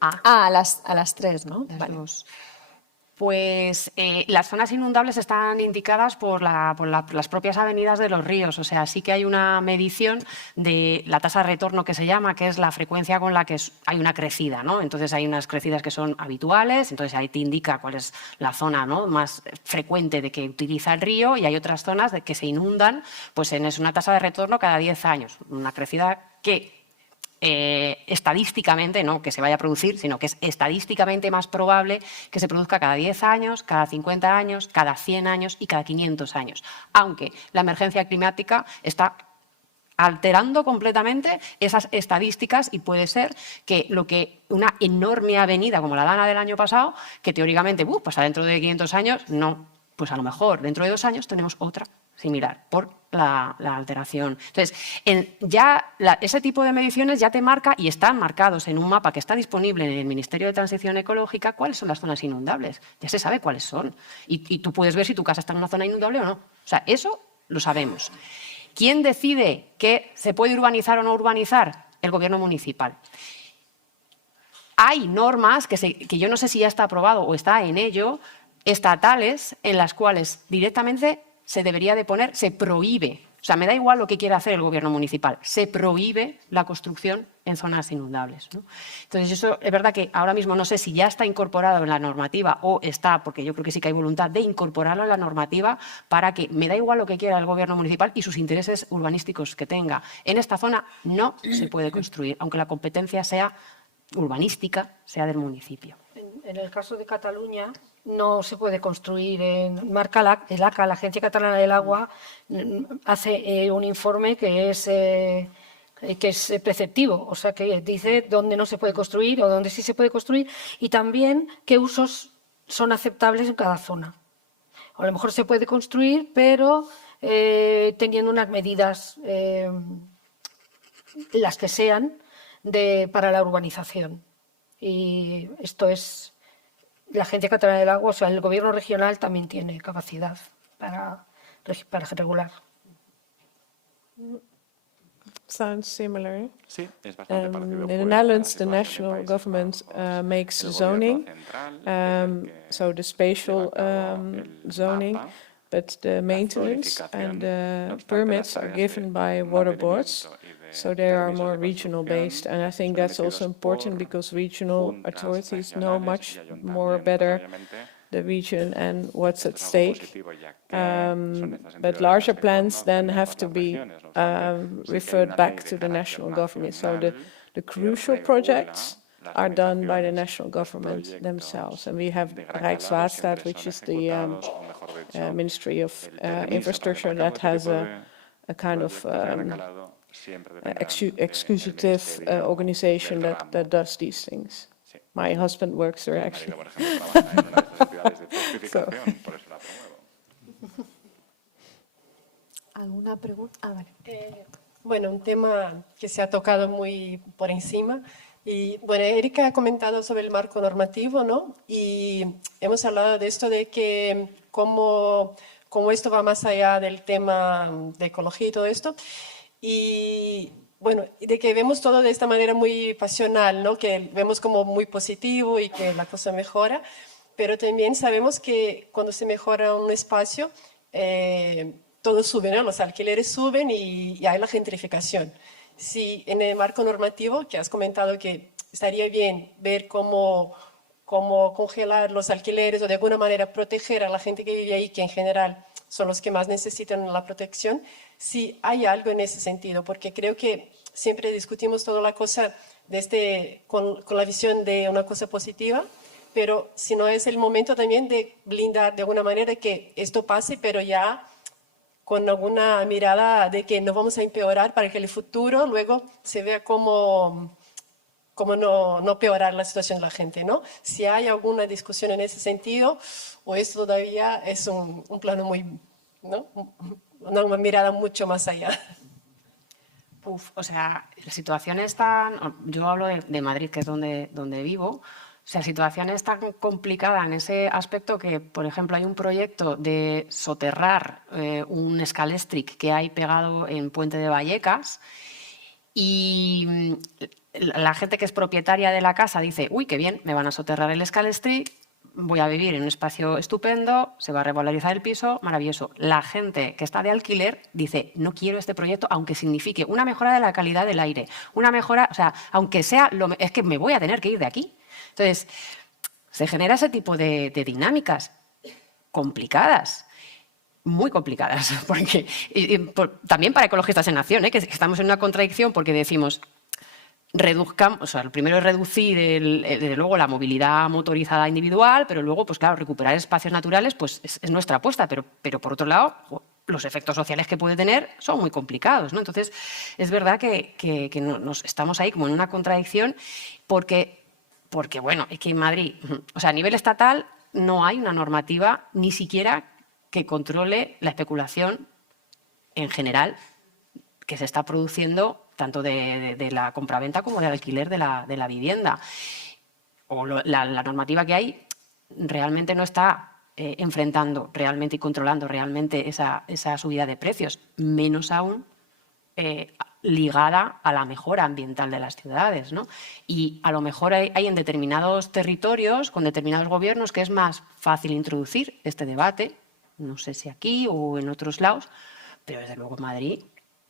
a las 3, ¿no? Vale. Pues las zonas inundables están indicadas por las propias avenidas de los ríos. O sea, sí que hay una medición de la tasa de retorno que se llama, que es la frecuencia con la que hay una crecida, ¿no? Entonces hay unas crecidas que son habituales, entonces ahí te indica cuál es la zona, ¿no?, más frecuente de que utiliza el río, y hay otras zonas de que se inundan, pues es una tasa de retorno cada 10 años. Una crecida que... estadísticamente, no que se vaya a producir, sino que es estadísticamente más probable que se produzca cada 10 años, cada 50 años, cada 100 años y cada 500 años. Aunque la emergencia climática está alterando completamente esas estadísticas y puede ser que una enorme avenida como la Dana del año pasado, que teóricamente pues dentro de 500 años, no, pues a lo mejor dentro de 2 años tenemos otra similar por la alteración. Entonces, ese tipo de mediciones ya te marca, y están marcados en un mapa que está disponible en el Ministerio de Transición Ecológica, cuáles son las zonas inundables. Ya se sabe cuáles son. Y tú puedes ver si tu casa está en una zona inundable o no. O sea, eso lo sabemos. ¿Quién decide qué se puede urbanizar o no urbanizar? El Gobierno municipal. hay normas que yo no sé si ya está aprobado o está en ello, estatales, en las cuales directamente se debería de poner, se prohíbe. O sea, me da igual lo que quiera hacer el gobierno municipal, se prohíbe la construcción en zonas inundables, ¿no? Entonces, eso es verdad que ahora mismo no sé si ya está incorporado en la normativa o está, porque yo creo que sí que hay voluntad de incorporarlo en la normativa para que me da igual lo que quiera el gobierno municipal y sus intereses urbanísticos que tenga. En esta zona no se puede construir, aunque la competencia sea urbanística, sea del municipio. En el caso de Cataluña no se puede construir. Marca el ACA, la Agencia Catalana del Agua, hace un informe que es preceptivo, o sea, que dice dónde no se puede construir o dónde sí se puede construir y también qué usos son aceptables en cada zona. A lo mejor se puede construir, pero teniendo unas medidas, las que sean, para la urbanización. Y esto es la Agencia Catalana del Agua, o sea, el gobierno regional también tiene capacidad para regular. Sounds similar. Sí, es bastante parecido. In the Netherlands, the national government makes zoning, so the spatial zoning, but the maintenance and the permits are given by water boards, so they are more regional based. And I think that's also important because regional authorities know much more better the region and what's at stake. But larger plans then have to be referred back to the national government. So the crucial projects are done by the national government themselves. And we have Rijkswaterstaat, which is the Ministry of Infrastructure that has a kind of exclusive organization that does these things. My husband works there, actually. ¿Alguna pregunta? Vale. Bueno, un tema que se ha tocado muy por encima. Y bueno, Erika ha comentado sobre el marco normativo, ¿no? Y hemos hablado de esto de que cómo esto va más allá del tema de ecología y todo esto. Y bueno, de que vemos todo de esta manera muy pasional, ¿no? Que vemos como muy positivo y que la cosa mejora, pero también sabemos que cuando se mejora un espacio, todo sube, ¿no? Los alquileres suben y hay la gentrificación. Si en el marco normativo, que has comentado que estaría bien ver cómo congelar los alquileres o de alguna manera proteger a la gente que vive ahí, que en general son los que más necesitan la protección, si hay algo en ese sentido, porque creo que siempre discutimos toda la cosa con la visión de una cosa positiva, pero si no es el momento también de blindar de alguna manera que esto pase, pero ya con alguna mirada de que no vamos a empeorar para que en el futuro luego se vea cómo no peorar la situación de la gente, ¿no? Si hay alguna discusión en ese sentido, o esto todavía es un plano muy, ¿no? Una mirada mucho más allá. O sea, la situación es tan... Yo hablo de Madrid, que es donde vivo. O sea, la situación es tan complicada en ese aspecto que, por ejemplo, hay un proyecto de soterrar un escalestric que hay pegado en Puente de Vallecas y la gente que es propietaria de la casa dice, uy, qué bien, me van a soterrar el escalestric, voy a vivir en un espacio estupendo, se va a revalorizar el piso, maravilloso. La gente que está de alquiler dice, no quiero este proyecto, aunque signifique una mejora de la calidad del aire, una mejora, o sea, aunque sea, es que me voy a tener que ir de aquí. Entonces, se genera ese tipo de dinámicas complicadas, muy complicadas, porque, también para ecologistas en acción, que estamos en una contradicción porque decimos, reduzcamos, o sea, lo primero es reducir, desde luego, la movilidad motorizada individual, pero luego, pues claro, recuperar espacios naturales pues es nuestra apuesta, pero por otro lado, los efectos sociales que puede tener son muy complicados, ¿no? Entonces, es verdad que nos estamos ahí como en una contradicción porque, bueno, es que en Madrid, o sea, a nivel estatal no hay una normativa ni siquiera que controle la especulación en general que se está produciendo tanto de la compraventa como del alquiler de la vivienda. O la normativa que hay realmente no está enfrentando realmente y controlando realmente esa subida de precios, menos aún ligada a la mejora ambiental de las ciudades, ¿no? Y a lo mejor hay en determinados territorios, con determinados gobiernos, que es más fácil introducir este debate, no sé si aquí o en otros lados, pero desde luego en Madrid,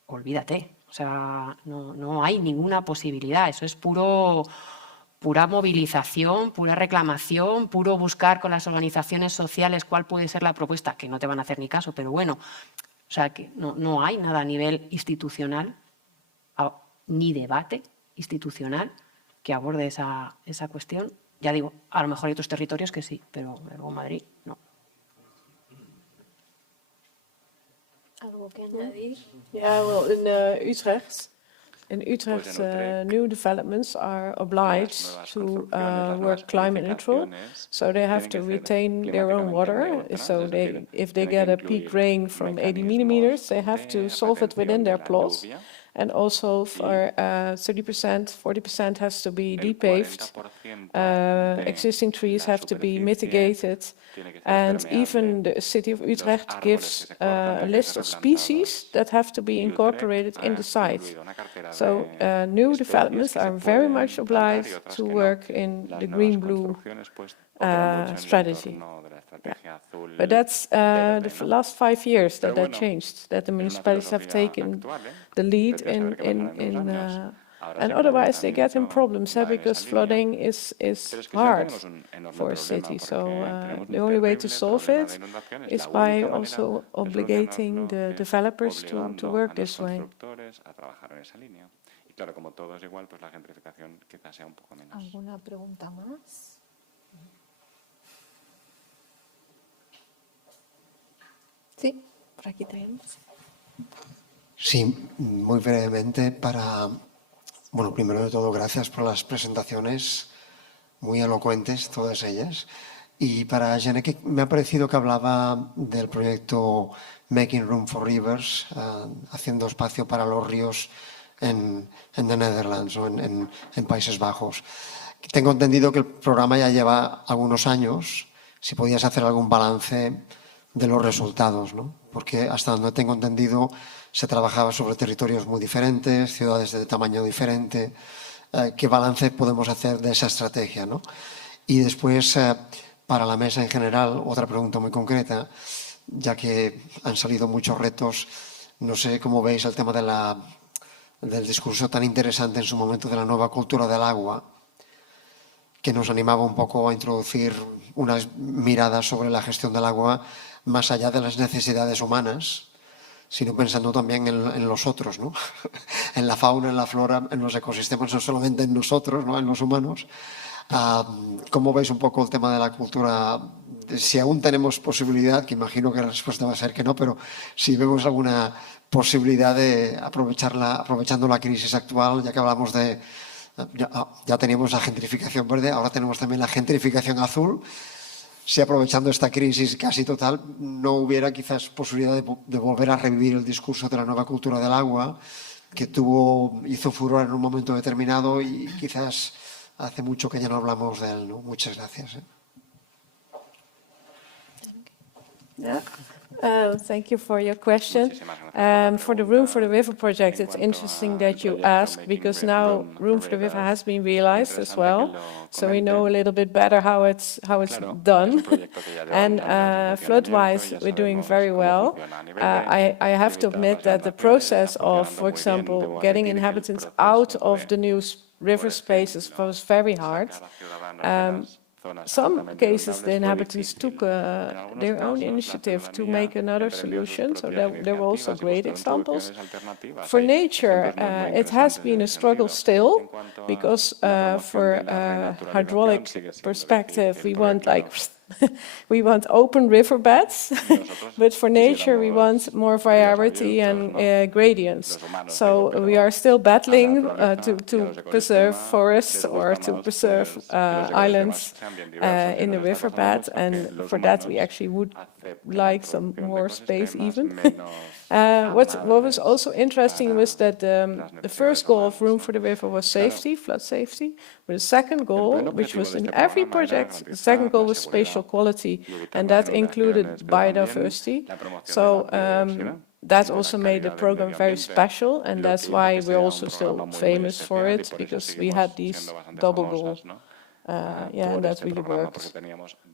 olvídate. O sea, no hay ninguna posibilidad. Eso es pura movilización, pura reclamación, puro buscar con las organizaciones sociales cuál puede ser la propuesta, que no te van a hacer ni caso, pero bueno, o sea, que no hay nada a nivel institucional, ni debate institucional que aborde esa cuestión. Ya digo, a lo mejor hay otros territorios que sí, pero luego Madrid no. ¿Algo que añadir? Yeah, well, in Utrecht, new developments are obliged to work climate neutral, so they have to retain their own water. So if they get a peak rain from 80 millimeters, they have to solve it within their plots. And also for 30%, 40% has to be depaved. Existing trees have to be mitigated. And even the city of Utrecht gives a list of species that have to be incorporated in the site. So new developments are very much obliged to work in the green-blue strategy. Yeah. But that's the last 5 years that changed, that the municipalities have taken the lead and otherwise they get in problems because flooding is hard for a city. So the only way to solve it is by also obligating the developers to work this way. ¿Alguna pregunta más? Sí, por aquí tenemos. Sí, muy brevemente bueno, primero de todo, gracias por las presentaciones muy elocuentes, todas ellas. Y para Janneke, me ha parecido que hablaba del proyecto Making Room for Rivers, haciendo espacio para los ríos en the Netherlands o en Países Bajos. Tengo entendido que el programa ya lleva algunos años. Si podías hacer algún balance de los resultados, ¿no? Porque hasta donde tengo entendido se trabajaba sobre territorios muy diferentes, ciudades de tamaño diferente. ¿Qué balance podemos hacer de esa estrategia, ¿no? Y después, para la mesa en general, otra pregunta muy concreta, ya que han salido muchos retos, no sé cómo veis el tema del discurso tan interesante en su momento de la nueva cultura del agua, que nos animaba un poco a introducir unas miradas sobre la gestión del agua más allá de las necesidades humanas, sino pensando también en los otros, ¿no? En la fauna, en la flora, en los ecosistemas, no solamente en nosotros, ¿no? En los humanos. ¿Cómo veis un poco el tema de la cultura? Si aún tenemos posibilidad, que imagino que la respuesta va a ser que no, pero si vemos alguna posibilidad de aprovechando la crisis actual, ya que hablamos de... Ya teníamos la gentrificación verde, ahora tenemos también la gentrificación azul. Si aprovechando esta crisis casi total no hubiera quizás posibilidad de volver a revivir el discurso de la nueva cultura del agua, que hizo furor en un momento determinado y quizás hace mucho que ya no hablamos de él, ¿no? Muchas gracias. Yeah. Thank you for your question. For the Room for the River project, it's interesting that you ask, because now Room for the River has been realized as well, so we know a little bit better how it's done. And flood-wise, we're doing very well. I have to admit that the process of, for example, getting inhabitants out of the new river spaces was very hard. Some cases, the inhabitants took their own initiative to make another solution, so there were also great examples. For nature, it has been a struggle still, because for a hydraulic perspective, we want we want open riverbeds, but for nature we want more variety and gradients. So we are still battling to preserve forests or to preserve islands in the riverbed, and for that we actually would like some more space even. What was also interesting was that the first goal of Room for the River was safety, flood safety, but the second goal, which was in every project, the second goal was spatial quality, and that included biodiversity. So that also made the program very special, and that's why we're also still famous for it, because we had these double goal. And that really worked.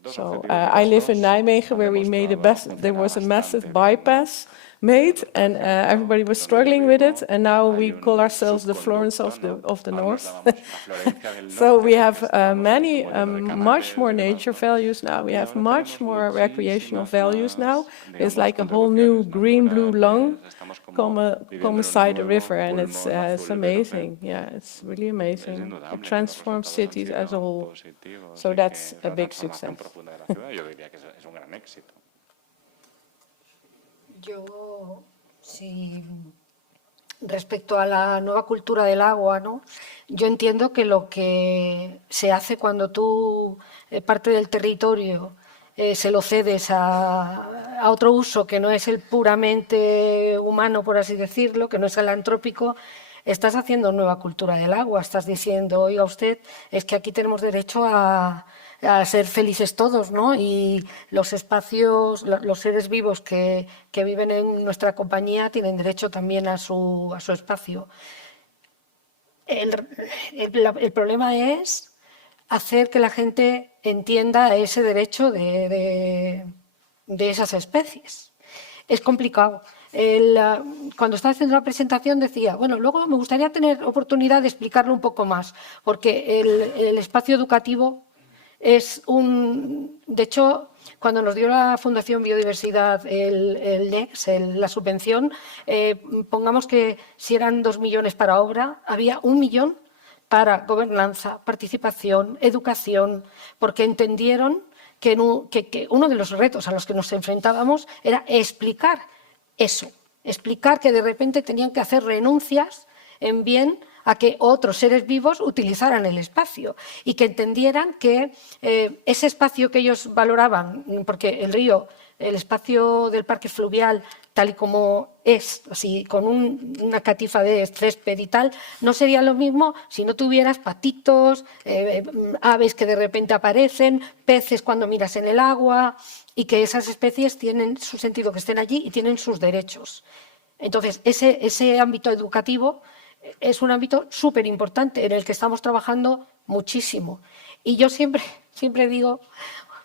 So I live in Nijmegen, where we made there was a massive bypass made, and everybody was struggling with it, and now we call ourselves the Florence of the North. So we have much more nature values now. We have much more recreational values now. It's like a whole new green-blue lung come beside the river, and it's amazing. Yeah, it's really amazing. It transforms cities as a whole. So that's a big success. Yo, sí, respecto a la nueva cultura del agua, ¿no? Yo entiendo que lo que se hace cuando tú parte del territorio se lo cedes a otro uso que no es el puramente humano, por así decirlo, que no es el antrópico, estás haciendo nueva cultura del agua. Estás diciendo, oiga usted, es que aquí tenemos derecho a ser felices todos, ¿no? Y los espacios, los seres vivos que viven en nuestra compañía tienen derecho también a su espacio. El problema es hacer que la gente entienda ese derecho de esas especies. Es complicado. Cuando estaba haciendo la presentación decía, bueno, luego me gustaría tener oportunidad de explicarlo un poco más, porque el espacio educativo es de hecho, cuando nos dio la Fundación Biodiversidad el NEX, la subvención, pongamos que si eran 2 millones para obra, había 1 millón para gobernanza, participación, educación, porque entendieron que uno de los retos a los que nos enfrentábamos era explicar eso, explicar que de repente tenían que hacer renuncias en bien a que otros seres vivos utilizaran el espacio y que entendieran que ese espacio que ellos valoraban, porque el río, el espacio del parque fluvial, tal y como es, así con una catifa de césped y tal, no sería lo mismo si no tuvieras patitos, aves que de repente aparecen, peces cuando miras en el agua, y que esas especies tienen su sentido que estén allí y tienen sus derechos. Entonces, ese ámbito educativo es un ámbito súper importante en el que estamos trabajando muchísimo. Y yo siempre digo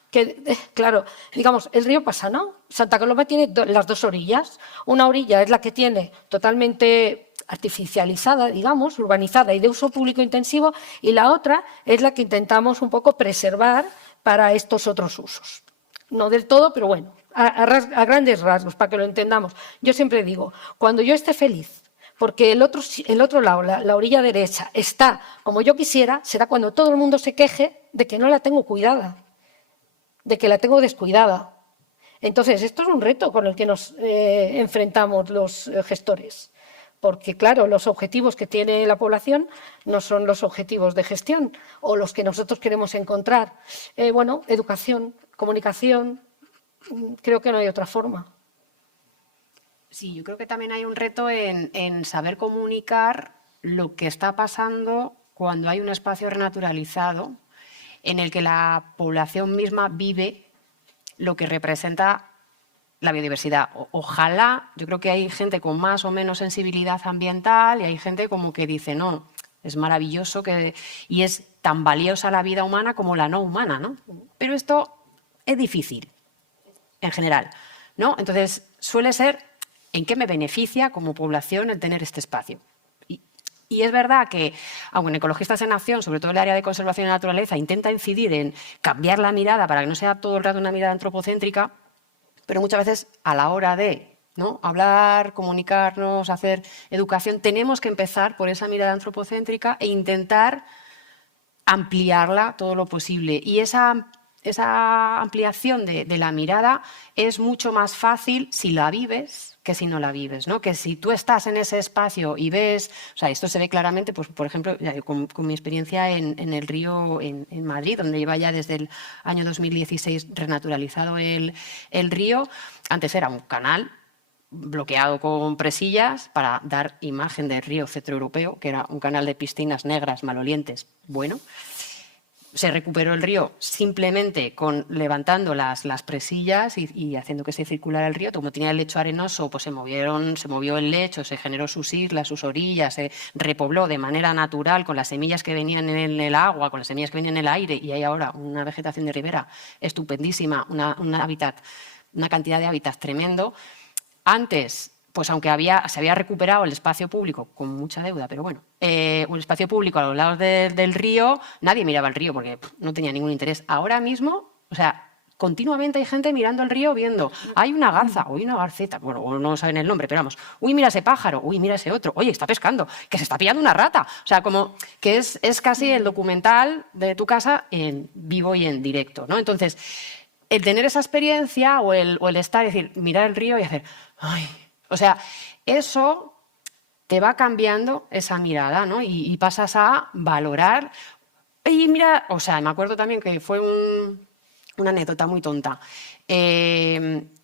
que, claro, digamos, el río pasa, ¿no? Santa Coloma tiene las dos orillas. Una orilla es la que tiene totalmente artificializada, digamos, urbanizada y de uso público intensivo, y la otra es la que intentamos un poco preservar para estos otros usos. No del todo, pero bueno, a grandes rasgos, para que lo entendamos. Yo siempre digo, cuando yo esté feliz, porque el otro lado, la orilla derecha, está como yo quisiera, será cuando todo el mundo se queje de que no la tengo cuidada, de que la tengo descuidada. Entonces, esto es un reto con el que nos enfrentamos los gestores, porque, claro, los objetivos que tiene la población no son los objetivos de gestión o los que nosotros queremos encontrar. Bueno, educación, comunicación, creo que no hay otra forma. Sí, yo creo que también hay un reto en saber comunicar lo que está pasando cuando hay un espacio renaturalizado en el que la población misma vive lo que representa la biodiversidad. Ojalá, yo creo que hay gente con más o menos sensibilidad ambiental y hay gente como que dice, no, es maravilloso y es tan valiosa la vida humana como la no humana, ¿no? Pero esto es difícil, en general, ¿no? Entonces, suele ser en qué me beneficia como población el tener este espacio. Y es verdad que, aunque en Ecologistas en Acción, sobre todo el área de conservación de la naturaleza, intenta incidir en cambiar la mirada para que no sea todo el rato una mirada antropocéntrica, pero muchas veces a la hora de hablar, comunicarnos, hacer educación, tenemos que empezar por esa mirada antropocéntrica e intentar ampliarla todo lo posible. Y esa ampliación de la mirada es mucho más fácil si la vives que si no la vives, ¿no? Que si tú estás en ese espacio y ves, o sea, esto se ve claramente, pues, por ejemplo, con mi experiencia en el río en Madrid, donde lleva ya desde el año 2016 renaturalizado el río. Antes era un canal bloqueado con presillas para dar imagen del río centroeuropeo, que era un canal de piscinas negras malolientes. Bueno, se recuperó el río simplemente levantando las presillas y haciendo que se circulara el río. Como tenía el lecho arenoso, pues se movió el lecho, se generó sus islas, sus orillas, se repobló de manera natural con las semillas que venían en el agua, con las semillas que venían en el aire, y hay ahora una vegetación de ribera estupendísima, una cantidad de hábitats tremendo. Antes, pues aunque se había recuperado el espacio público, con mucha deuda, pero bueno, un espacio público a los lados del río, nadie miraba el río porque no tenía ningún interés. Ahora mismo, o sea, continuamente hay gente mirando el río viendo, hay una garza, o hay una garceta, bueno, o no saben el nombre, pero vamos, uy, mira ese pájaro, uy, mira ese otro, oye, está pescando, que se está pillando una rata. O sea, como que es casi el documental de tu casa en vivo y en directo, ¿no? Entonces, el tener esa experiencia o el estar, es decir, mirar el río y hacer, ay, o sea, eso te va cambiando esa mirada, ¿no? Y pasas a valorar. Y mira, o sea, me acuerdo también que fue una anécdota muy tonta.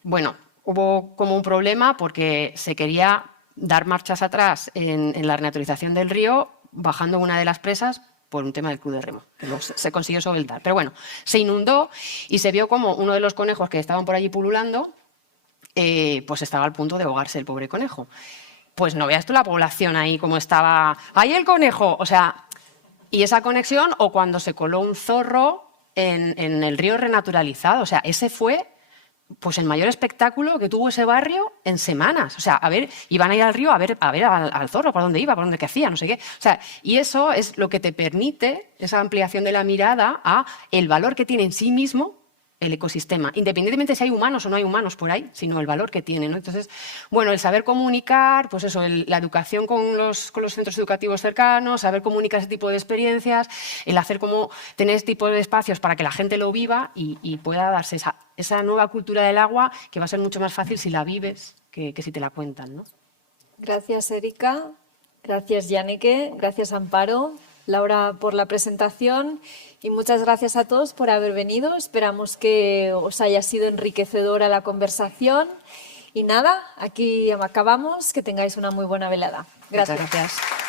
Bueno, hubo como un problema porque se quería dar marchas atrás en la renaturalización del río bajando una de las presas por un tema del club de remo, que no se consiguió solventar. Pero bueno, se inundó y se vio como uno de los conejos que estaban por allí pululando pues estaba al punto de ahogarse el pobre conejo. Pues no veas tú la población ahí como estaba, ¡ahí el conejo! O sea, y esa conexión, o cuando se coló un zorro en el río renaturalizado, o sea, ese fue pues el mayor espectáculo que tuvo ese barrio en semanas. O sea, iban a ir al río a ver al zorro, por dónde iba, por dónde qué hacía, no sé qué. O sea, y eso es lo que te permite, esa ampliación de la mirada a el valor que tiene en sí mismo el ecosistema, independientemente si hay humanos o no hay humanos por ahí, sino el valor que tiene, ¿no? Entonces, bueno, el saber comunicar, pues eso, la educación con los centros educativos cercanos, saber comunicar ese tipo de experiencias, el hacer tener este tipo de espacios para que la gente lo viva y pueda darse esa nueva cultura del agua, que va a ser mucho más fácil si la vives que si te la cuentan, ¿no? Gracias, Erika. Gracias, Janneke. Gracias, Amparo. Laura, por la presentación, y muchas gracias a todos por haber venido. Esperamos que os haya sido enriquecedora la conversación. Y nada, aquí acabamos. Que tengáis una muy buena velada. Gracias. Muchas gracias.